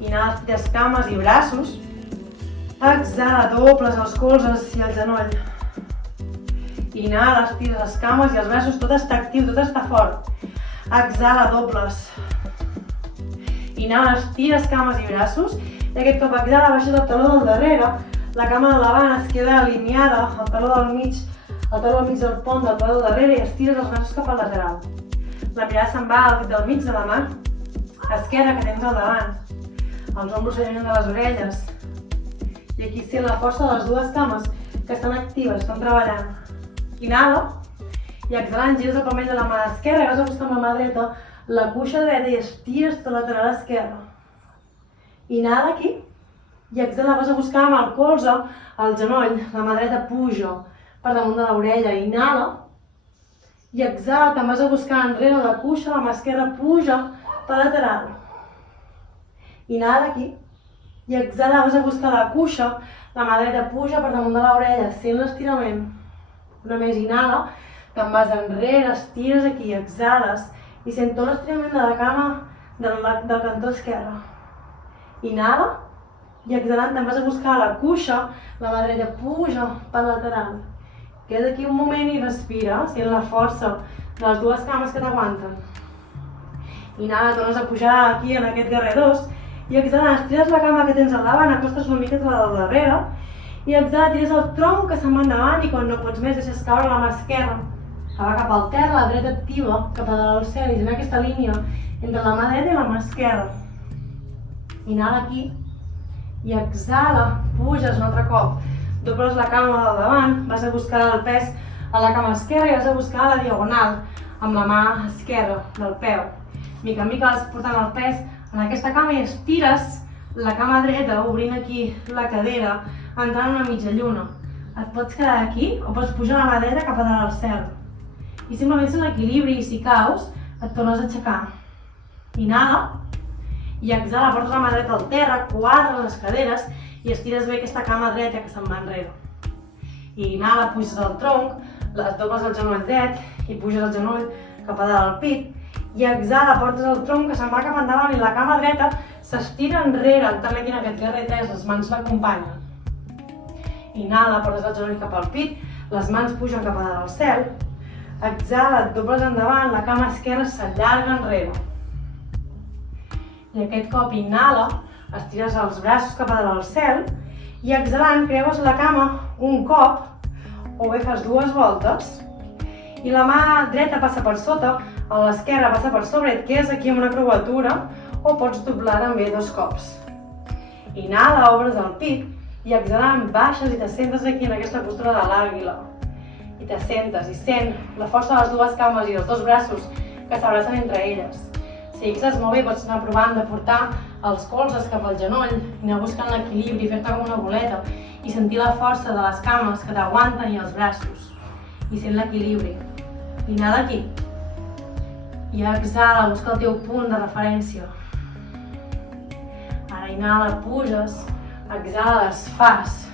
Inhala, estires cames i braços. Exhala, dobles els colzes i el genoll. Inhala, estires les cames i els braços, tot està actiu, tot està fort. Exhala, dobles. Inhala, estires cames i braços. I aquest cop exhala, baixes el taló del darrere, la cama del davant es queda alineada, el taló del mig del pont del peu del darrere i estires els braços cap al lateral. La mirada se'n va al dit del mig de la mà esquerra que tens al davant. Els ombros s'allunyen de les orelles. I aquí sent la força de les dues cames que estan actives, estan treballant. Inhala i exhalant gires el palmell de la mà esquerra i vas a buscar amb la mà dreta la cuixa dreta i estires tot el lateral esquerre. Inhala aquí i exhala, vas a buscar amb el colze el genoll, la mà dreta puja per damunt de l'orella. Inhala i exhala, te'n vas a buscar enrere la cuixa, la mà esquerra puja per lateral. Inhala aquí i exhala, vas a buscar la cuixa, la mà dreta puja per damunt de l'orella, sent l'estirament. Una més, inhala, te'n vas enrere, estires aquí, exhales i sent tot l'estirament de la cama del cantó esquerre. Inhala i exhalant te'n vas a buscar la cuixa, la mà dreta puja pel lateral. Queda aquí un moment i respira, sent la força de les dues cames que t'aguanten. Inhala, tornes a pujar aquí en aquest guerrer 2 i exhalant estires la cama que tens al davant, acostes una miqueta la del darrere i exhala, tires el tronc que se'n va endavant i quan no pots més deixes caure la mà esquerra que va cap al terra, la dreta activa cap al cel i fent aquesta línia entre la mà dreta i la mà esquerra. Inhala aquí i exhala, puges un altre cop, dobles la cama del davant, vas a buscar el pes a la cama esquerra i vas a buscar la diagonal amb la mà esquerra del peu. Mica en mica vas portant el pes en aquesta cama i estires la cama dreta, obrint aquí la cadera, entrant una mitja lluna. Et pots quedar aquí o pots pujar la mà dreta cap a dalt al cel. I simplement sent l'equilibri i si caus, et tornes a aixecar. Inhala i exhala, portes la mà dreta al terra, quadres les caderes i estires bé aquesta cama dreta que se'n va enrere. I inhala, puges el tronc, dobles el genoll dret i puges el genoll cap a dalt al pit. I exhala, portes el tronc que se'n va cap endavant i la cama dreta s'estira enrere, entrant aquí en aquest guerrer 3, les mans l'acompanyen. Inhala, portes el genoll cap al pit, les mans pugen cap a dalt al cel. Exhala, et dobles endavant, la cama esquerra s'allarga enrere. I aquest cop inhala, estires els braços cap a dalt al cel i exhalant creues la cama un cop o bé fas dues voltes i la mà dreta passa per sota, a l'esquerra passa per sobre, et quedes aquí amb una curvatura o pots doblar també dos cops. Inhala, obres el pit i exhalant baixes i t'assentes aquí en aquesta postura de l'àguila. I t'assentes i sent la força de les dues cames i els dos braços que s'abracen entre elles. Si fixes molt bé, pots anar provant de portar els colzes cap al genoll i anar buscant l'equilibri, fer-te com una boleta i sentir la força de les cames que t'aguanten i els braços. I sent l'equilibri. Inhala aquí. I exhala, busca el teu punt de referència. Ara inhala, puges, exhala, desfas.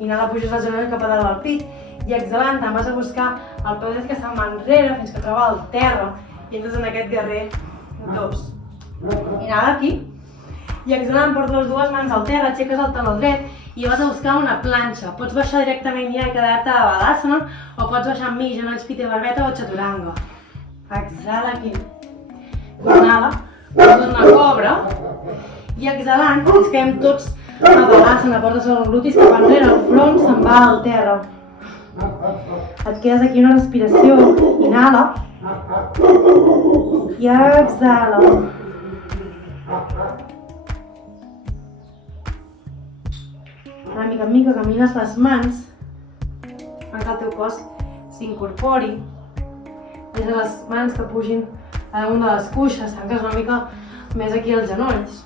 Inhala, puges el genoll cap a dalt del pit i exhalant te'n vas a buscar el peu dret que se'n va enrere fins que troba el terra i entres en aquest guerrer 2. Inhala aquí i exhalant portes les dues mans al terra, aixeques el taló dret i vas a buscar una planxa. Pots baixar directament ja i quedar-te a Balasana o pots baixar amb mi, genolls, pita i barbeta o chaturanga. Exhala aquí. Inhala, poses una cobra i exhalant ens quedem tots a Balasana, portes els glutis cap enrere, el front se'n va al terra. Et quedes aquí una respiració, inhala i exhala. Ara, mica en mica, camines les mans perquè el teu cos s'incorpori. Deixa les mans que pugin a damunt de les cuixes, tanques una mica més aquí els genolls.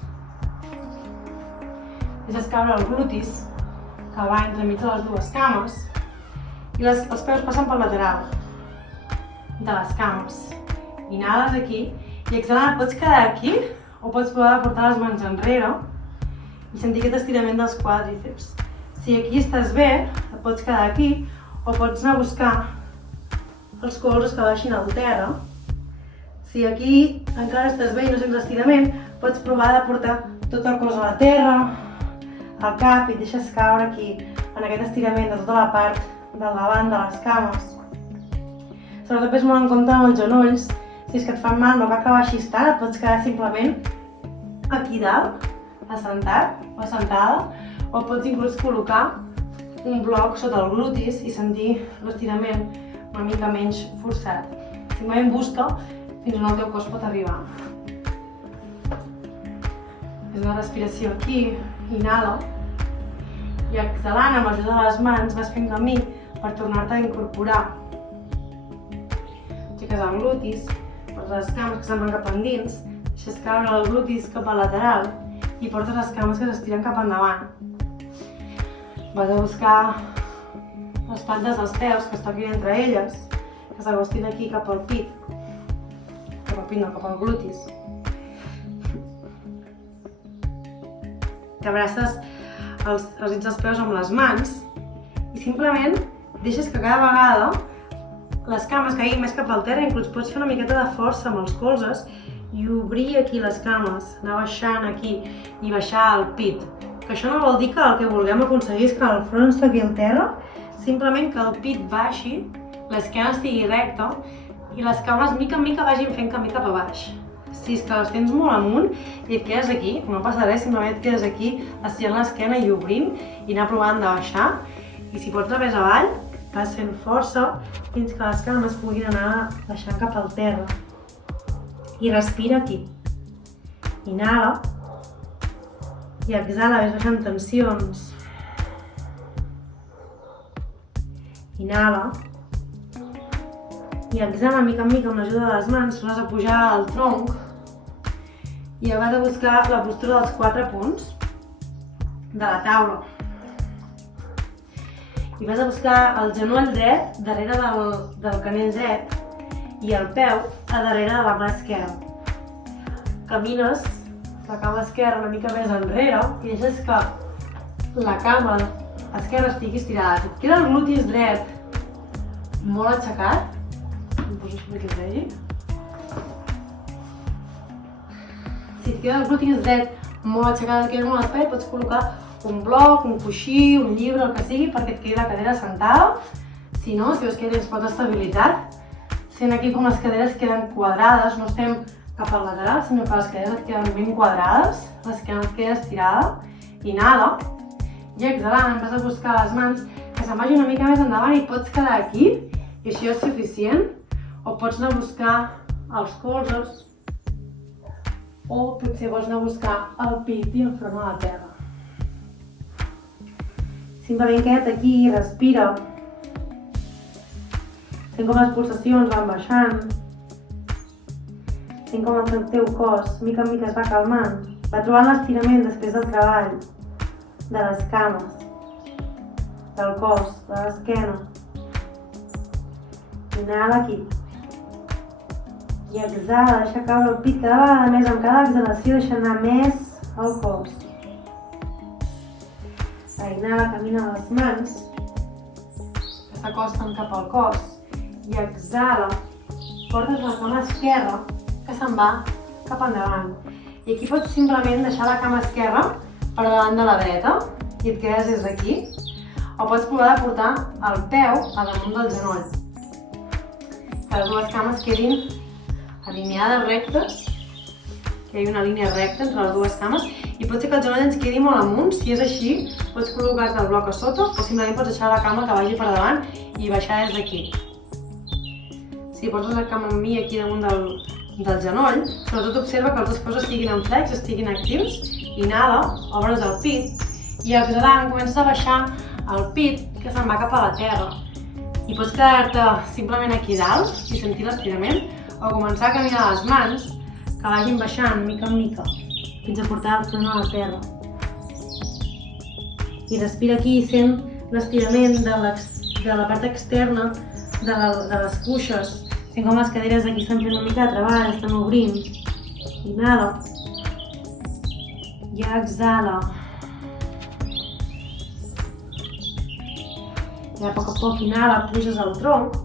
Deixes caure el glutis, que va entremig de les dues cames, i els peus passen pel lateral de les cames. Inhales aquí i exhalant pots quedar aquí o pots provar de portar les mans enrere i sentir aquest estirament dels quàdriceps. Si aquí estàs bé, et pots quedar aquí o pots anar a buscar els colzes que baixin al terra. Si aquí encara estàs bé i no sents estirament, pots provar de portar tot el cos a la terra, al cap i et deixes caure aquí en aquest estirament de tota la part del davant de les cames. Sobretot ves molt en compte amb els genolls. Si és que et fan mal, no cal que baixis tant, et pots quedar simplement aquí dalt, assentat o assentada, o pots inclús col·locar un bloc sota el glutis i sentir l'estirament una mica menys forçat. Simplement busca fins on el teu cos pot arribar. És una respiració aquí, inhala, i exhalant amb l'ajuda de les mans vas fent camí per tornar-te a incorporar. Aixeques el glutis, portes les cames que se'n van cap endins, deixes caure el glutis cap al lateral i portes les cames que s'estiren cap endavant. Vas a buscar les plantes dels peus que es toquin entre elles, que s'acostin aquí cap al pit. Cap al pit no, cap al glutis. T'abraces els dits dels peus amb les mans i simplement deixes que cada vegada les cames caiguin més cap al terra, inclús pots fer una miqueta de força amb els colzes i obrir aquí les cames, anar baixant aquí i baixar el pit. Que això no vol dir que el que vulguem aconseguir és que el front estigui al terra, simplement que el pit baixi, l'esquena estigui recta i les cames mica en mica vagin fent camí cap a baix. Si és que les tens molt amunt i et quedes aquí, no passa res, simplement et quedes aquí estirant l'esquena i obrint i anar provant de baixar. I si pots anar més avall, vas fent força fins que les cames puguin anar baixant cap al terra. I respira aquí. Inhala. I exhala, ves baixant tensions. Inhala. I exhala mica en mica amb l'ajuda de les mans, vas a pujar al tronc i vas a buscar la postura dels 4 punts de la taula. I vas a buscar el genoll dret darrere del canell dret i el peu a darrere de la mà esquerra. Camines la cama esquerra una mica més enrere i deixes que la cama esquerra estigui estirada. Si et queda el glutis dret molt aixecat, em poso així perquè es vegi. Si et queda el glutis dret molt aixecat, et queda molt espai, pots col·locar un bloc, un coixí, un llibre, el que sigui, perquè et quedi la cadera sentada. Si no, si veus que tens poca estabilitat, sent aquí com les caderes queden quadrades, no estem cap al lateral, sinó que les caderes et queden ben quadrades, l'esquena et queda estirada. Inhala. I exhalant, vas a buscar les mans que se'n vagin una mica més endavant i pots quedar aquí, i això és suficient. O pots anar a buscar els colzes, o potser vols anar a buscar el pit i el front a la terra. Simplement queda't aquí i respira. Sent com les pulsacions van baixant. Sent com el teu cos mica en mica es va calmant. Va trobant l'estirament després del treball, de les cames, del cos, de l'esquena. Inhala aquí. I exhala, deixa caure el pit cada vegada més. Amb cada exhalació deixa anar més el cos. Inhala, camina les mans, que s'acosten cap al cos. I exhala, portes la cama esquerra, que se'n va cap endavant. I aquí pots simplement deixar la cama esquerra per davant de la dreta i et quedes des d'aquí. O pots provar de portar el peu a damunt del genoll. Que les dues cames quedin alineades rectes, que hi hagi una línia recta entre les dues cames, i pot ser que el genoll ens quedi molt amunt. Si és així, pots col·locar-te el bloc a sota o simplement pots deixar la cama que vagi per davant i baixar des d'aquí. Si portes la cama amb mi aquí damunt del genoll, sobretot observa que els dos peus estiguin en flex, estiguin actius. Inhala, obres el pit i exhalant comences a baixar el pit que se'n va cap a la terra. I pots quedar-te simplement aquí dalt i sentir l'estirament o començar a caminar les mans que vagin baixant mica en mica fins a portar el front a la terra. I respira aquí i sent l'estirament de la part externa de les cuixes. Sent com les caderes aquí estan fent una mica de treball, estan obrint. Inhala. I exhala. I a poc inhala, puges al tronc,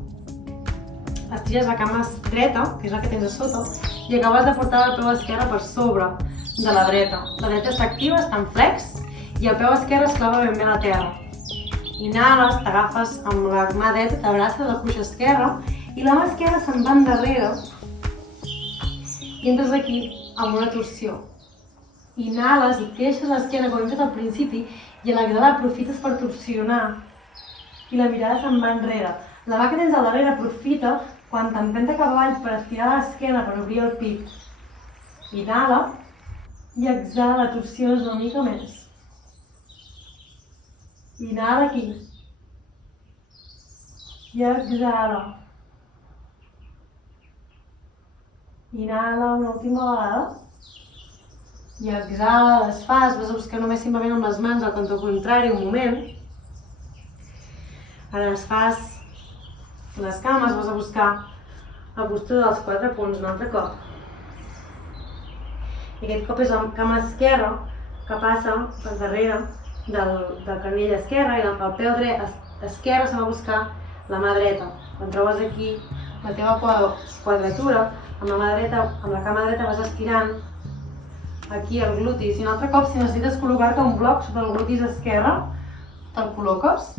estires la cama dreta, que és la que tens a sota, i acabes de portar el peu esquerre per sobre de la dreta. La dreta està activa, està en flex, i el peu esquerre es clava ben bé a la terra. Inhales, t'agafes amb la mà dreta, t'abraces la cuixa esquerra, i la mà esquerra se'n va endarrere, i entres aquí amb una torsió. Inhales i creixes l'esquena com hem fet al principi, i a l'exhalar aprofites per torsionar, i la mirada se'n va enrere. La mà que tens al darrere aprofita quan t'empenta cap avall per estirar l'esquena, per obrir el pit. Inhala i exhala, torsions una mica més. Inhala aquí. I exhala. Inhala una última vegada. I exhala, desfas, vas a buscar només simplement amb les mans al cantó contrari un moment. Ara desfas les cames, vas a buscar la postura dels 4 punts un altre cop. I aquest cop és la cama esquerra que passa per darrere del canell esquerre i el peu dret esquerre se va a buscar la mà dreta. Quan trobes aquí la teva quadratura, amb la cama dreta vas estirant aquí el glutis. I un altre cop, si necessites col·locar-te un bloc sota el glutis esquerre, te'l col·loques.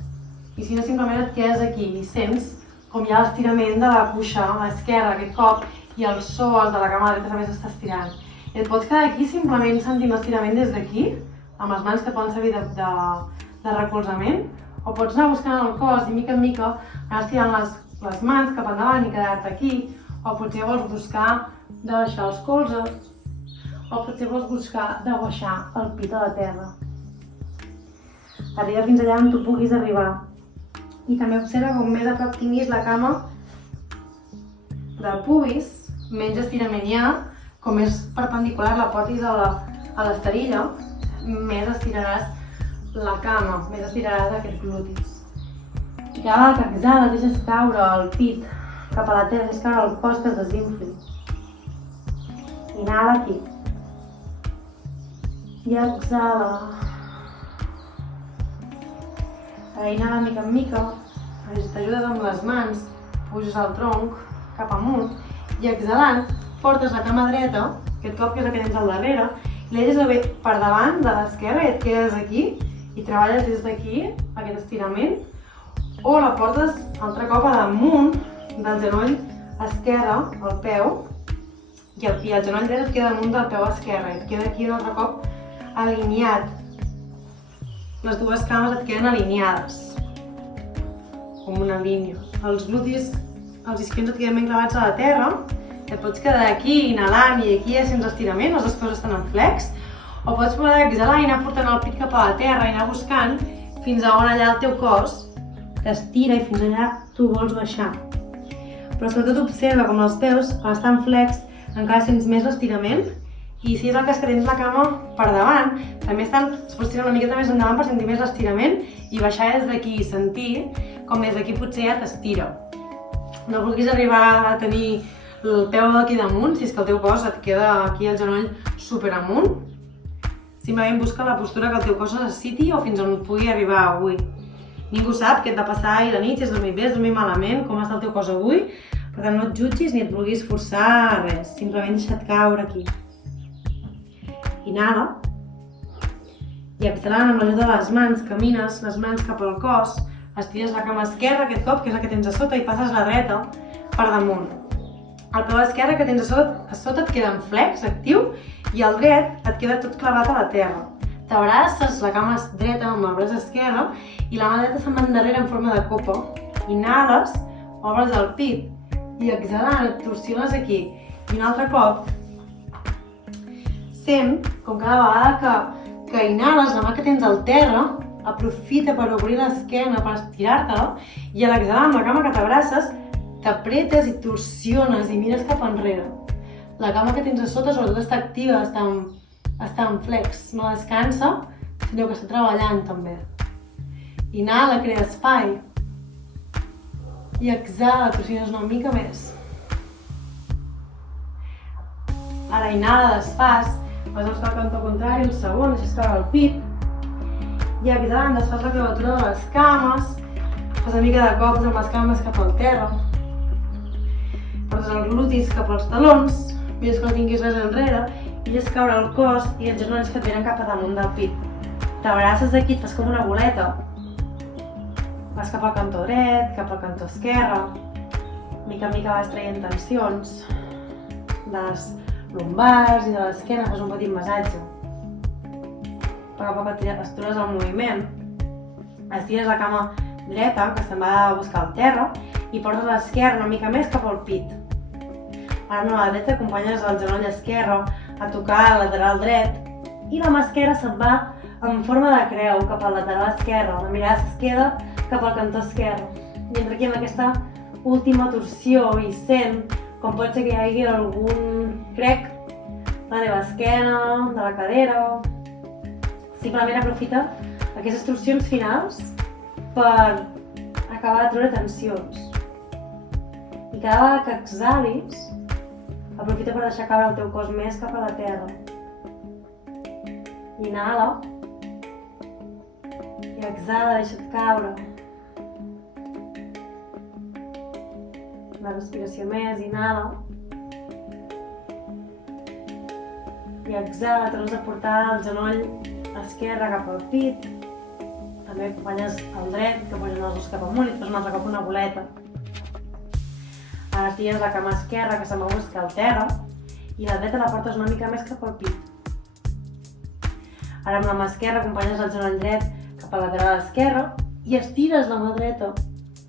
I si no, simplement et quedes aquí i sents com hi ha l'estirament de la cuixa a l'esquerra aquest cop i el psoas de la cama dreta també s'està estirant. I et pots quedar aquí simplement sentint l'estirament des d'aquí, amb les mans que poden servir de recolzament, o pots anar buscant el cos i mica en mica anar estirant les mans cap endavant i quedar-te aquí, o potser vols buscar de baixar els colzes, o potser vols buscar de baixar el pit a la terra. Arriba fins allà on tu puguis arribar. I també observa com més a prop tinguis la cama del pubis, menys estirament hi ha, com més perpendicular la portis a l'esterilla, més estiraràs la cama, més estiraràs aquest glutis. I cada vegada que exhales deixes caure el pit cap a la terra, deixes caure el cos que es desinfli. Inhala aquí. I exhala. Ara inhala mica en mica, t'ajudes amb les mans, puges el tronc cap amunt i exhalant portes la cama dreta, aquest cop que és la que tens al darrere, i la deixes per davant de l'esquerra i et quedes aquí i treballes des d'aquí, aquest estirament, o la portes altre cop a damunt del genoll esquerre, el peu, i el genoll dret et queda damunt del peu esquerre i et queda aquí un altre cop alineat. Les dues cames et queden alineades, com una línia. Els glutis, els isquions et queden ben clavats a la terra, et pots quedar aquí inhalant i aquí ja sents estirament, els dos peus estan en flex, o pots provar d'exhalar i anar portant el pit cap a la terra i anar buscant fins a on allà el teu cos t'estira i fins allà tu vols baixar. Però sobretot observa com els peus, quan estan flex, encara sents més l'estirament, i si és el cas que tens la cama per davant, també es pot estirar una miqueta més endavant per sentir més l'estirament i baixar des d'aquí i sentir com des d'aquí potser ja t'estira. No vulguis arribar a tenir el peu d'aquí damunt, si és que el teu cos et queda aquí el genoll super amunt. Simplement busca la postura que el teu cos necessiti o fins on pugui arribar avui. Ningú sap què et va passar ahir a la nit, si has dormit bé, has dormit malament, com està el teu cos avui. Per tant, no et jutgis ni et vulguis forçar res, simplement deixa't caure aquí. Inhala. I exhalant amb l'ajuda de les mans, camines les mans cap al cos, estires la cama esquerra aquest cop, que és la que tens a sota, i passes la dreta per damunt. El peu esquerre que tens a sota et queda en flex, actiu, i el dret et queda tot clavat a la terra. T'abraces la cama dreta amb el braç esquerre i la mà dreta se'n va endarrere en forma de copa. Inhales, obres el pit i exhalant et torsiones aquí. I un altre cop sent com cada vegada que inhales, la mà que tens al terra aprofita per obrir l'esquena, per estirar-te-la, i a l'exhalar amb la cama que t'abraces t'apretes i torsiones i mires cap enrere. La cama que tens a sota sobretot està activa, està en flex, no descansa, sinó que està treballant també. Inhala, crea espai. I exhala, torsiones una mica més. Ara inhala desfàs, vas a buscar el cantó contrari, un segon, deixes caure el pit. I exhalant, desfàs la clavatura de les cames, fas una mica de cops amb les cames cap al terra. Portes els glutis cap als talons, mires que no tinguis res enrere, i deixes caure el cos i els genolls que et venen cap a damunt del pit. T'abraces aquí, et fas com una boleta. Vas cap al cantó dret, cap al cantó esquerre. Mica en mica vas traient tensions de les lumbars i de l'esquena, fas un petit massatge. A poc a poc atures el moviment. Estires la cama dreta, que se'n va a buscar el terra, i portes l'esquerra una mica més cap al pit. Ara amb la dreta acompanyes el genoll esquerre a tocar el lateral dret i la mà esquerra se'n va en forma de creu cap al lateral esquerre. La mirada es queda cap al cantó esquerre. I entra aquí en aquesta última torsió i sent com pot ser que hi hagi algun crec de la teva esquena, de la cadera. Simplement aprofita aquestes torsions finals per acabar de treure tensions. I cada vegada que exhalis, aprofita per deixar caure el teu cos més cap a la terra. Inhala. I exhala, deixa't caure. una respiració més, inhala. I exhala, tornes a portar el genoll esquerre cap al pit. També acompanyes el dret, que posen els dos cap amunt i et fas un altre cop una boleta. Ara estires la cama esquerra, que se'n va buscar al terra, i la dreta la portes una mica més cap al pit. Ara amb la mà esquerra acompanyes el genoll dret cap a la lateral esquerra i estires la mà dreta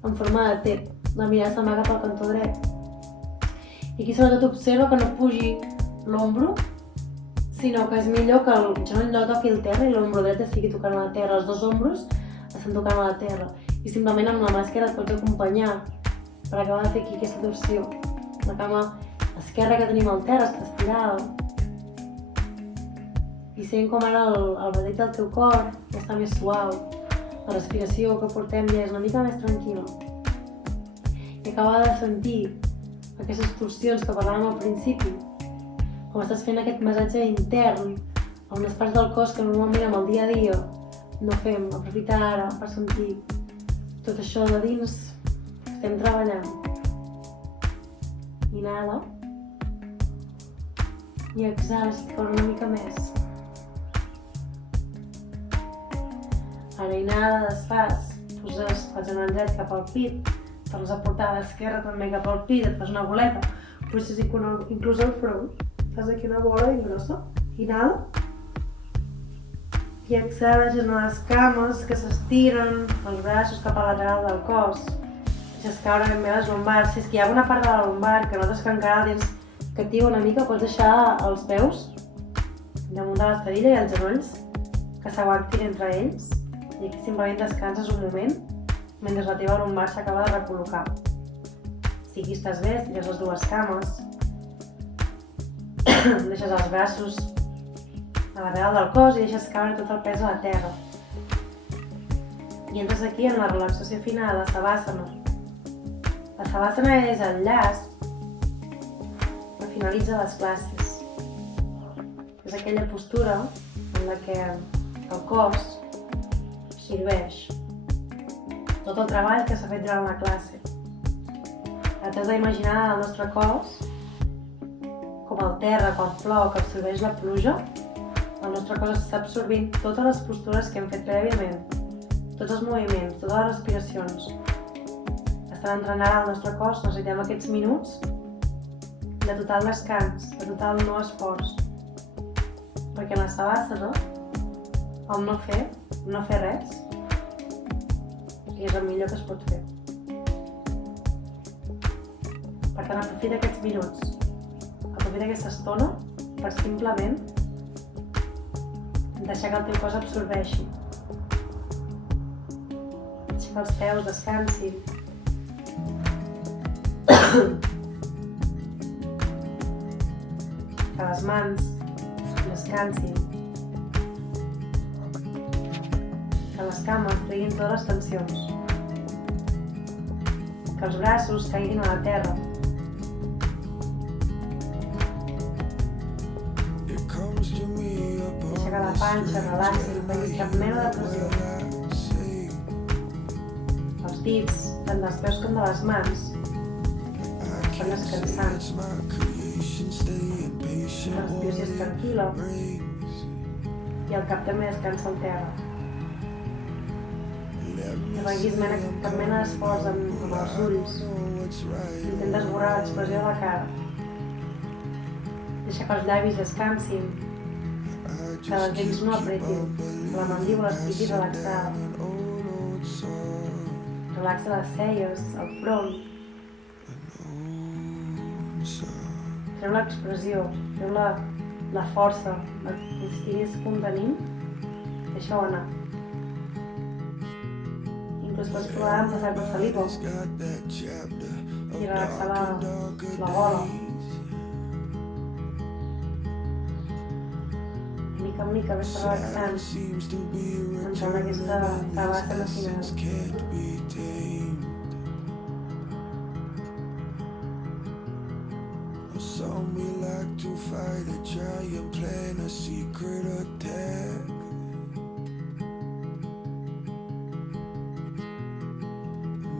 en forma de T. La mirada se'n va cap al cantó dret. I aquí sobretot observa que no pugi l'ombro, sinó que és millor que el genoll no toqui el terra i l'ombro dret estigui tocant a la terra. Els dos ombros estan tocant a la terra. I simplement amb la mà esquerra et pots acompanyar per acabar de fer aquí aquesta torsió. La cama esquerra que tenim al terra està estirada. I sent com ara el badet del teu cor està més suau. La respiració que portem ja és una mica més tranquil·la. I acaba de sentir aquestes torsions que parlàvem al principi, com estàs fent aquest massatge intern a unes parts del cos que normalment amb el dia a dia no fem. Aprofita ara per sentir tot això de dins que estem treballant. Inhala i exhala, estic una mica més. Ara inhala, desfas, poses el genoll dret cap al pit, tornes a portar l'esquerra també cap al pit, et fas una boleta, puixes inclús el front, fas aquí una bola ben grossa, inhala, i exhala, aixecant les cames que s'estiren, els braços cap a la lateral del cos, deixes caure ben bé les lumbars. Si és que hi ha una part de la lumbar que notes que encara tens que activa una mica, pots deixar els peus damunt de l'esterilla i els genolls que s'aguantin entre ells. I aquí simplement descanses un moment mentre la teva lumbar s'acaba de recol·locar. Si aquí estàs bé, estires les dues cames, deixes els braços a la lateral del cos i deixes caure tot el pes a la terra. I entres aquí en la relaxació final, la Savasana. La Savasana és el llaç que finalitza les classes. És aquella postura en la que el cos absorbeix tot el treball que s'ha fet durant la classe. Ara t'has d'imaginar el nostre cos com el terra quan plou, que absorbeix la pluja. El nostre cos està absorbint totes les postures que hem fet prèviament, tots els moviments, totes les respiracions. Estan entrenant el nostre cos, necessitem aquests minuts de total descans, de total no esforç. Perquè en la Savasana, el no fer res, és el millor que es pot fer. Per tant, aprofita aquests minuts, aprofita aquesta estona per simplement deixar que el teu cos absorbeixi. Deixa que els peus descansin. Que les mans descansin. Que les cames treguin totes les tensions. Que els braços caiguin a la terra. Deixa que la panxa relaxi, no pengui cap mena de pressió. Els dits, tant dels peus com de les mans, estan descansant. La respiració és tranquil·la i el cap també descansa al terra. No venguis cap mena d'esforç amb els ulls. Intenta esborrar l'expressió de la cara. Deixa que els llavis descansin, que les dents no apretin, que la mandíbula estigui relaxada. Relaxa les celles, el front. Treu l'expressió, treu la força, el que estiguis contenint, deixa-ho anar. Inclús pots provar amb passar-te saliva i relaxar la gola. Mica en mica ves relaxant entrant aquesta Savasana final. Some we like to fight a giant plan, a secret attack.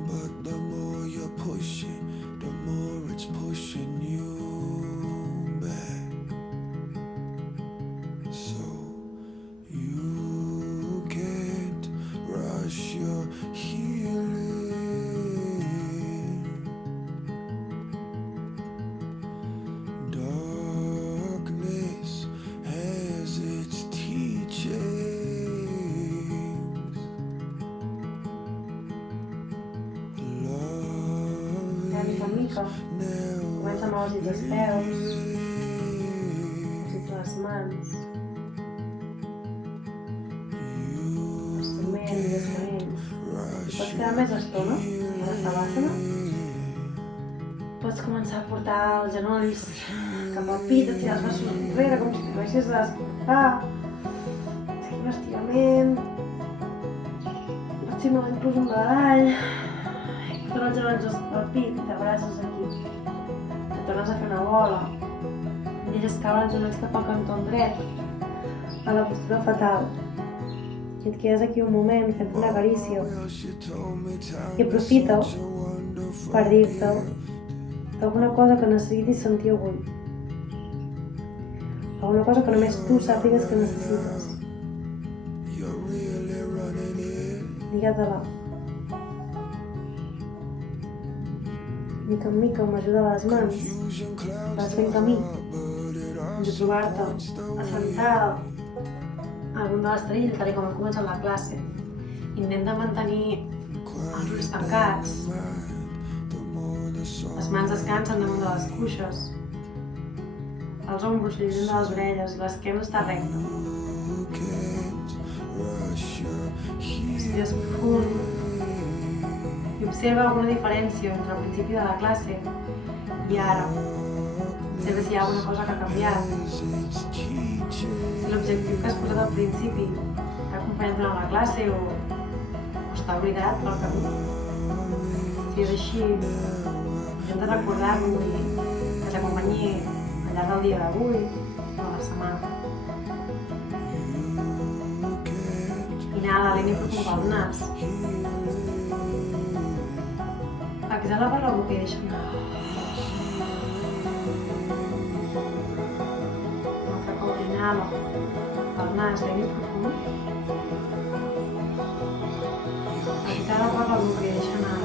But the more you push it, the more mica en mica. Comença amb els dits dels peus, els dits de les mans, estoments i esmanells. Pots quedar més estona a la savàsana. Pots començar a portar els genolls cap al pit, estirar els braços enrere com si t'acabessis de despertar. Aquí un estirament. Pots simular inclús un badall. I tornes els genolls al pit i t'abraces aquí. Et tornes a fer una bola. I deixes caure els genolls cap al cantó dret, a la postura fetal. I et quedes aquí un moment fent una carícia. I aprofita per dir-te alguna cosa que necessitis sentir avui. Alguna cosa que només tu sàpigues que necessites. Digue-te-la. Mica en mica, amb l'ajuda de les mans, vas fent camí de trobar-te assentada al damunt de l'esterilla, tal com hem començat la classe. Intenta mantenir els ulls tancats. Les mans descansen damunt de les cuixes. Els ombros lliguen de les orelles i l'esquena està recta. Respires profund i observa alguna diferència entre el principi de la classe i ara. Observa si hi ha alguna cosa que ha canviat. Si l'objectiu que has posat al principi t'ha acompanyat durant la classe o està oblidat pel camí. Si és així, intenta recordar-lo i que t'acompanyi al llarg del dia d'avui o de la setmana. Inhala lent i profund pel nas. Exhala per la boca i deixa anar. Un altre cop inhala pel nas lent i profund. Exhala per la boca i deixa anar.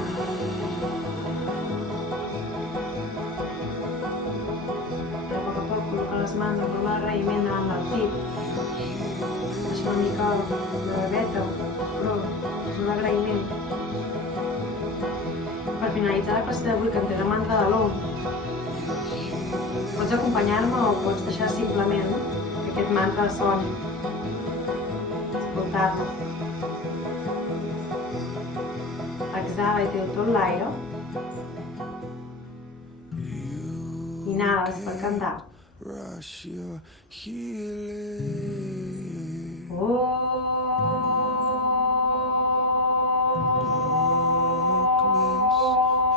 Les mans amb un agraïment davant del pit. Deixa una mica de bebeta, però és un agraïment. Per finalitzar la classe d'avui cantaré el mantra de l'Om. Pots acompanyar-me o pots deixar simplement que aquest mantra soni. Escoltar-lo. Exhala i treu tot l'aire. Inhales per cantar. Rush your healing.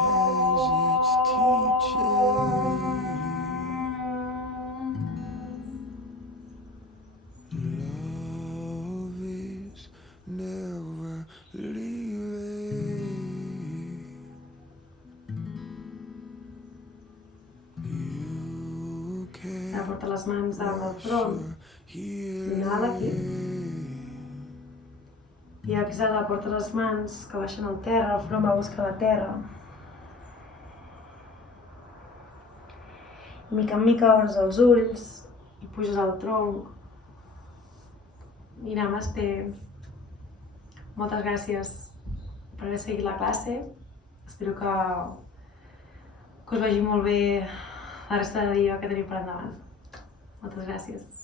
Darkness has its teaching. Love is never leaving. Porta les mans davant del front, inhala aquí i exhala, porta les mans que baixen al terra, el front va a buscar la terra. Mica en mica obres els ulls i puges al tronc. I namasté. Moltes gràcies per haver seguit la classe. Espero que us vagi molt bé la resta de dia que teniu per endavant. Moltes gràcies.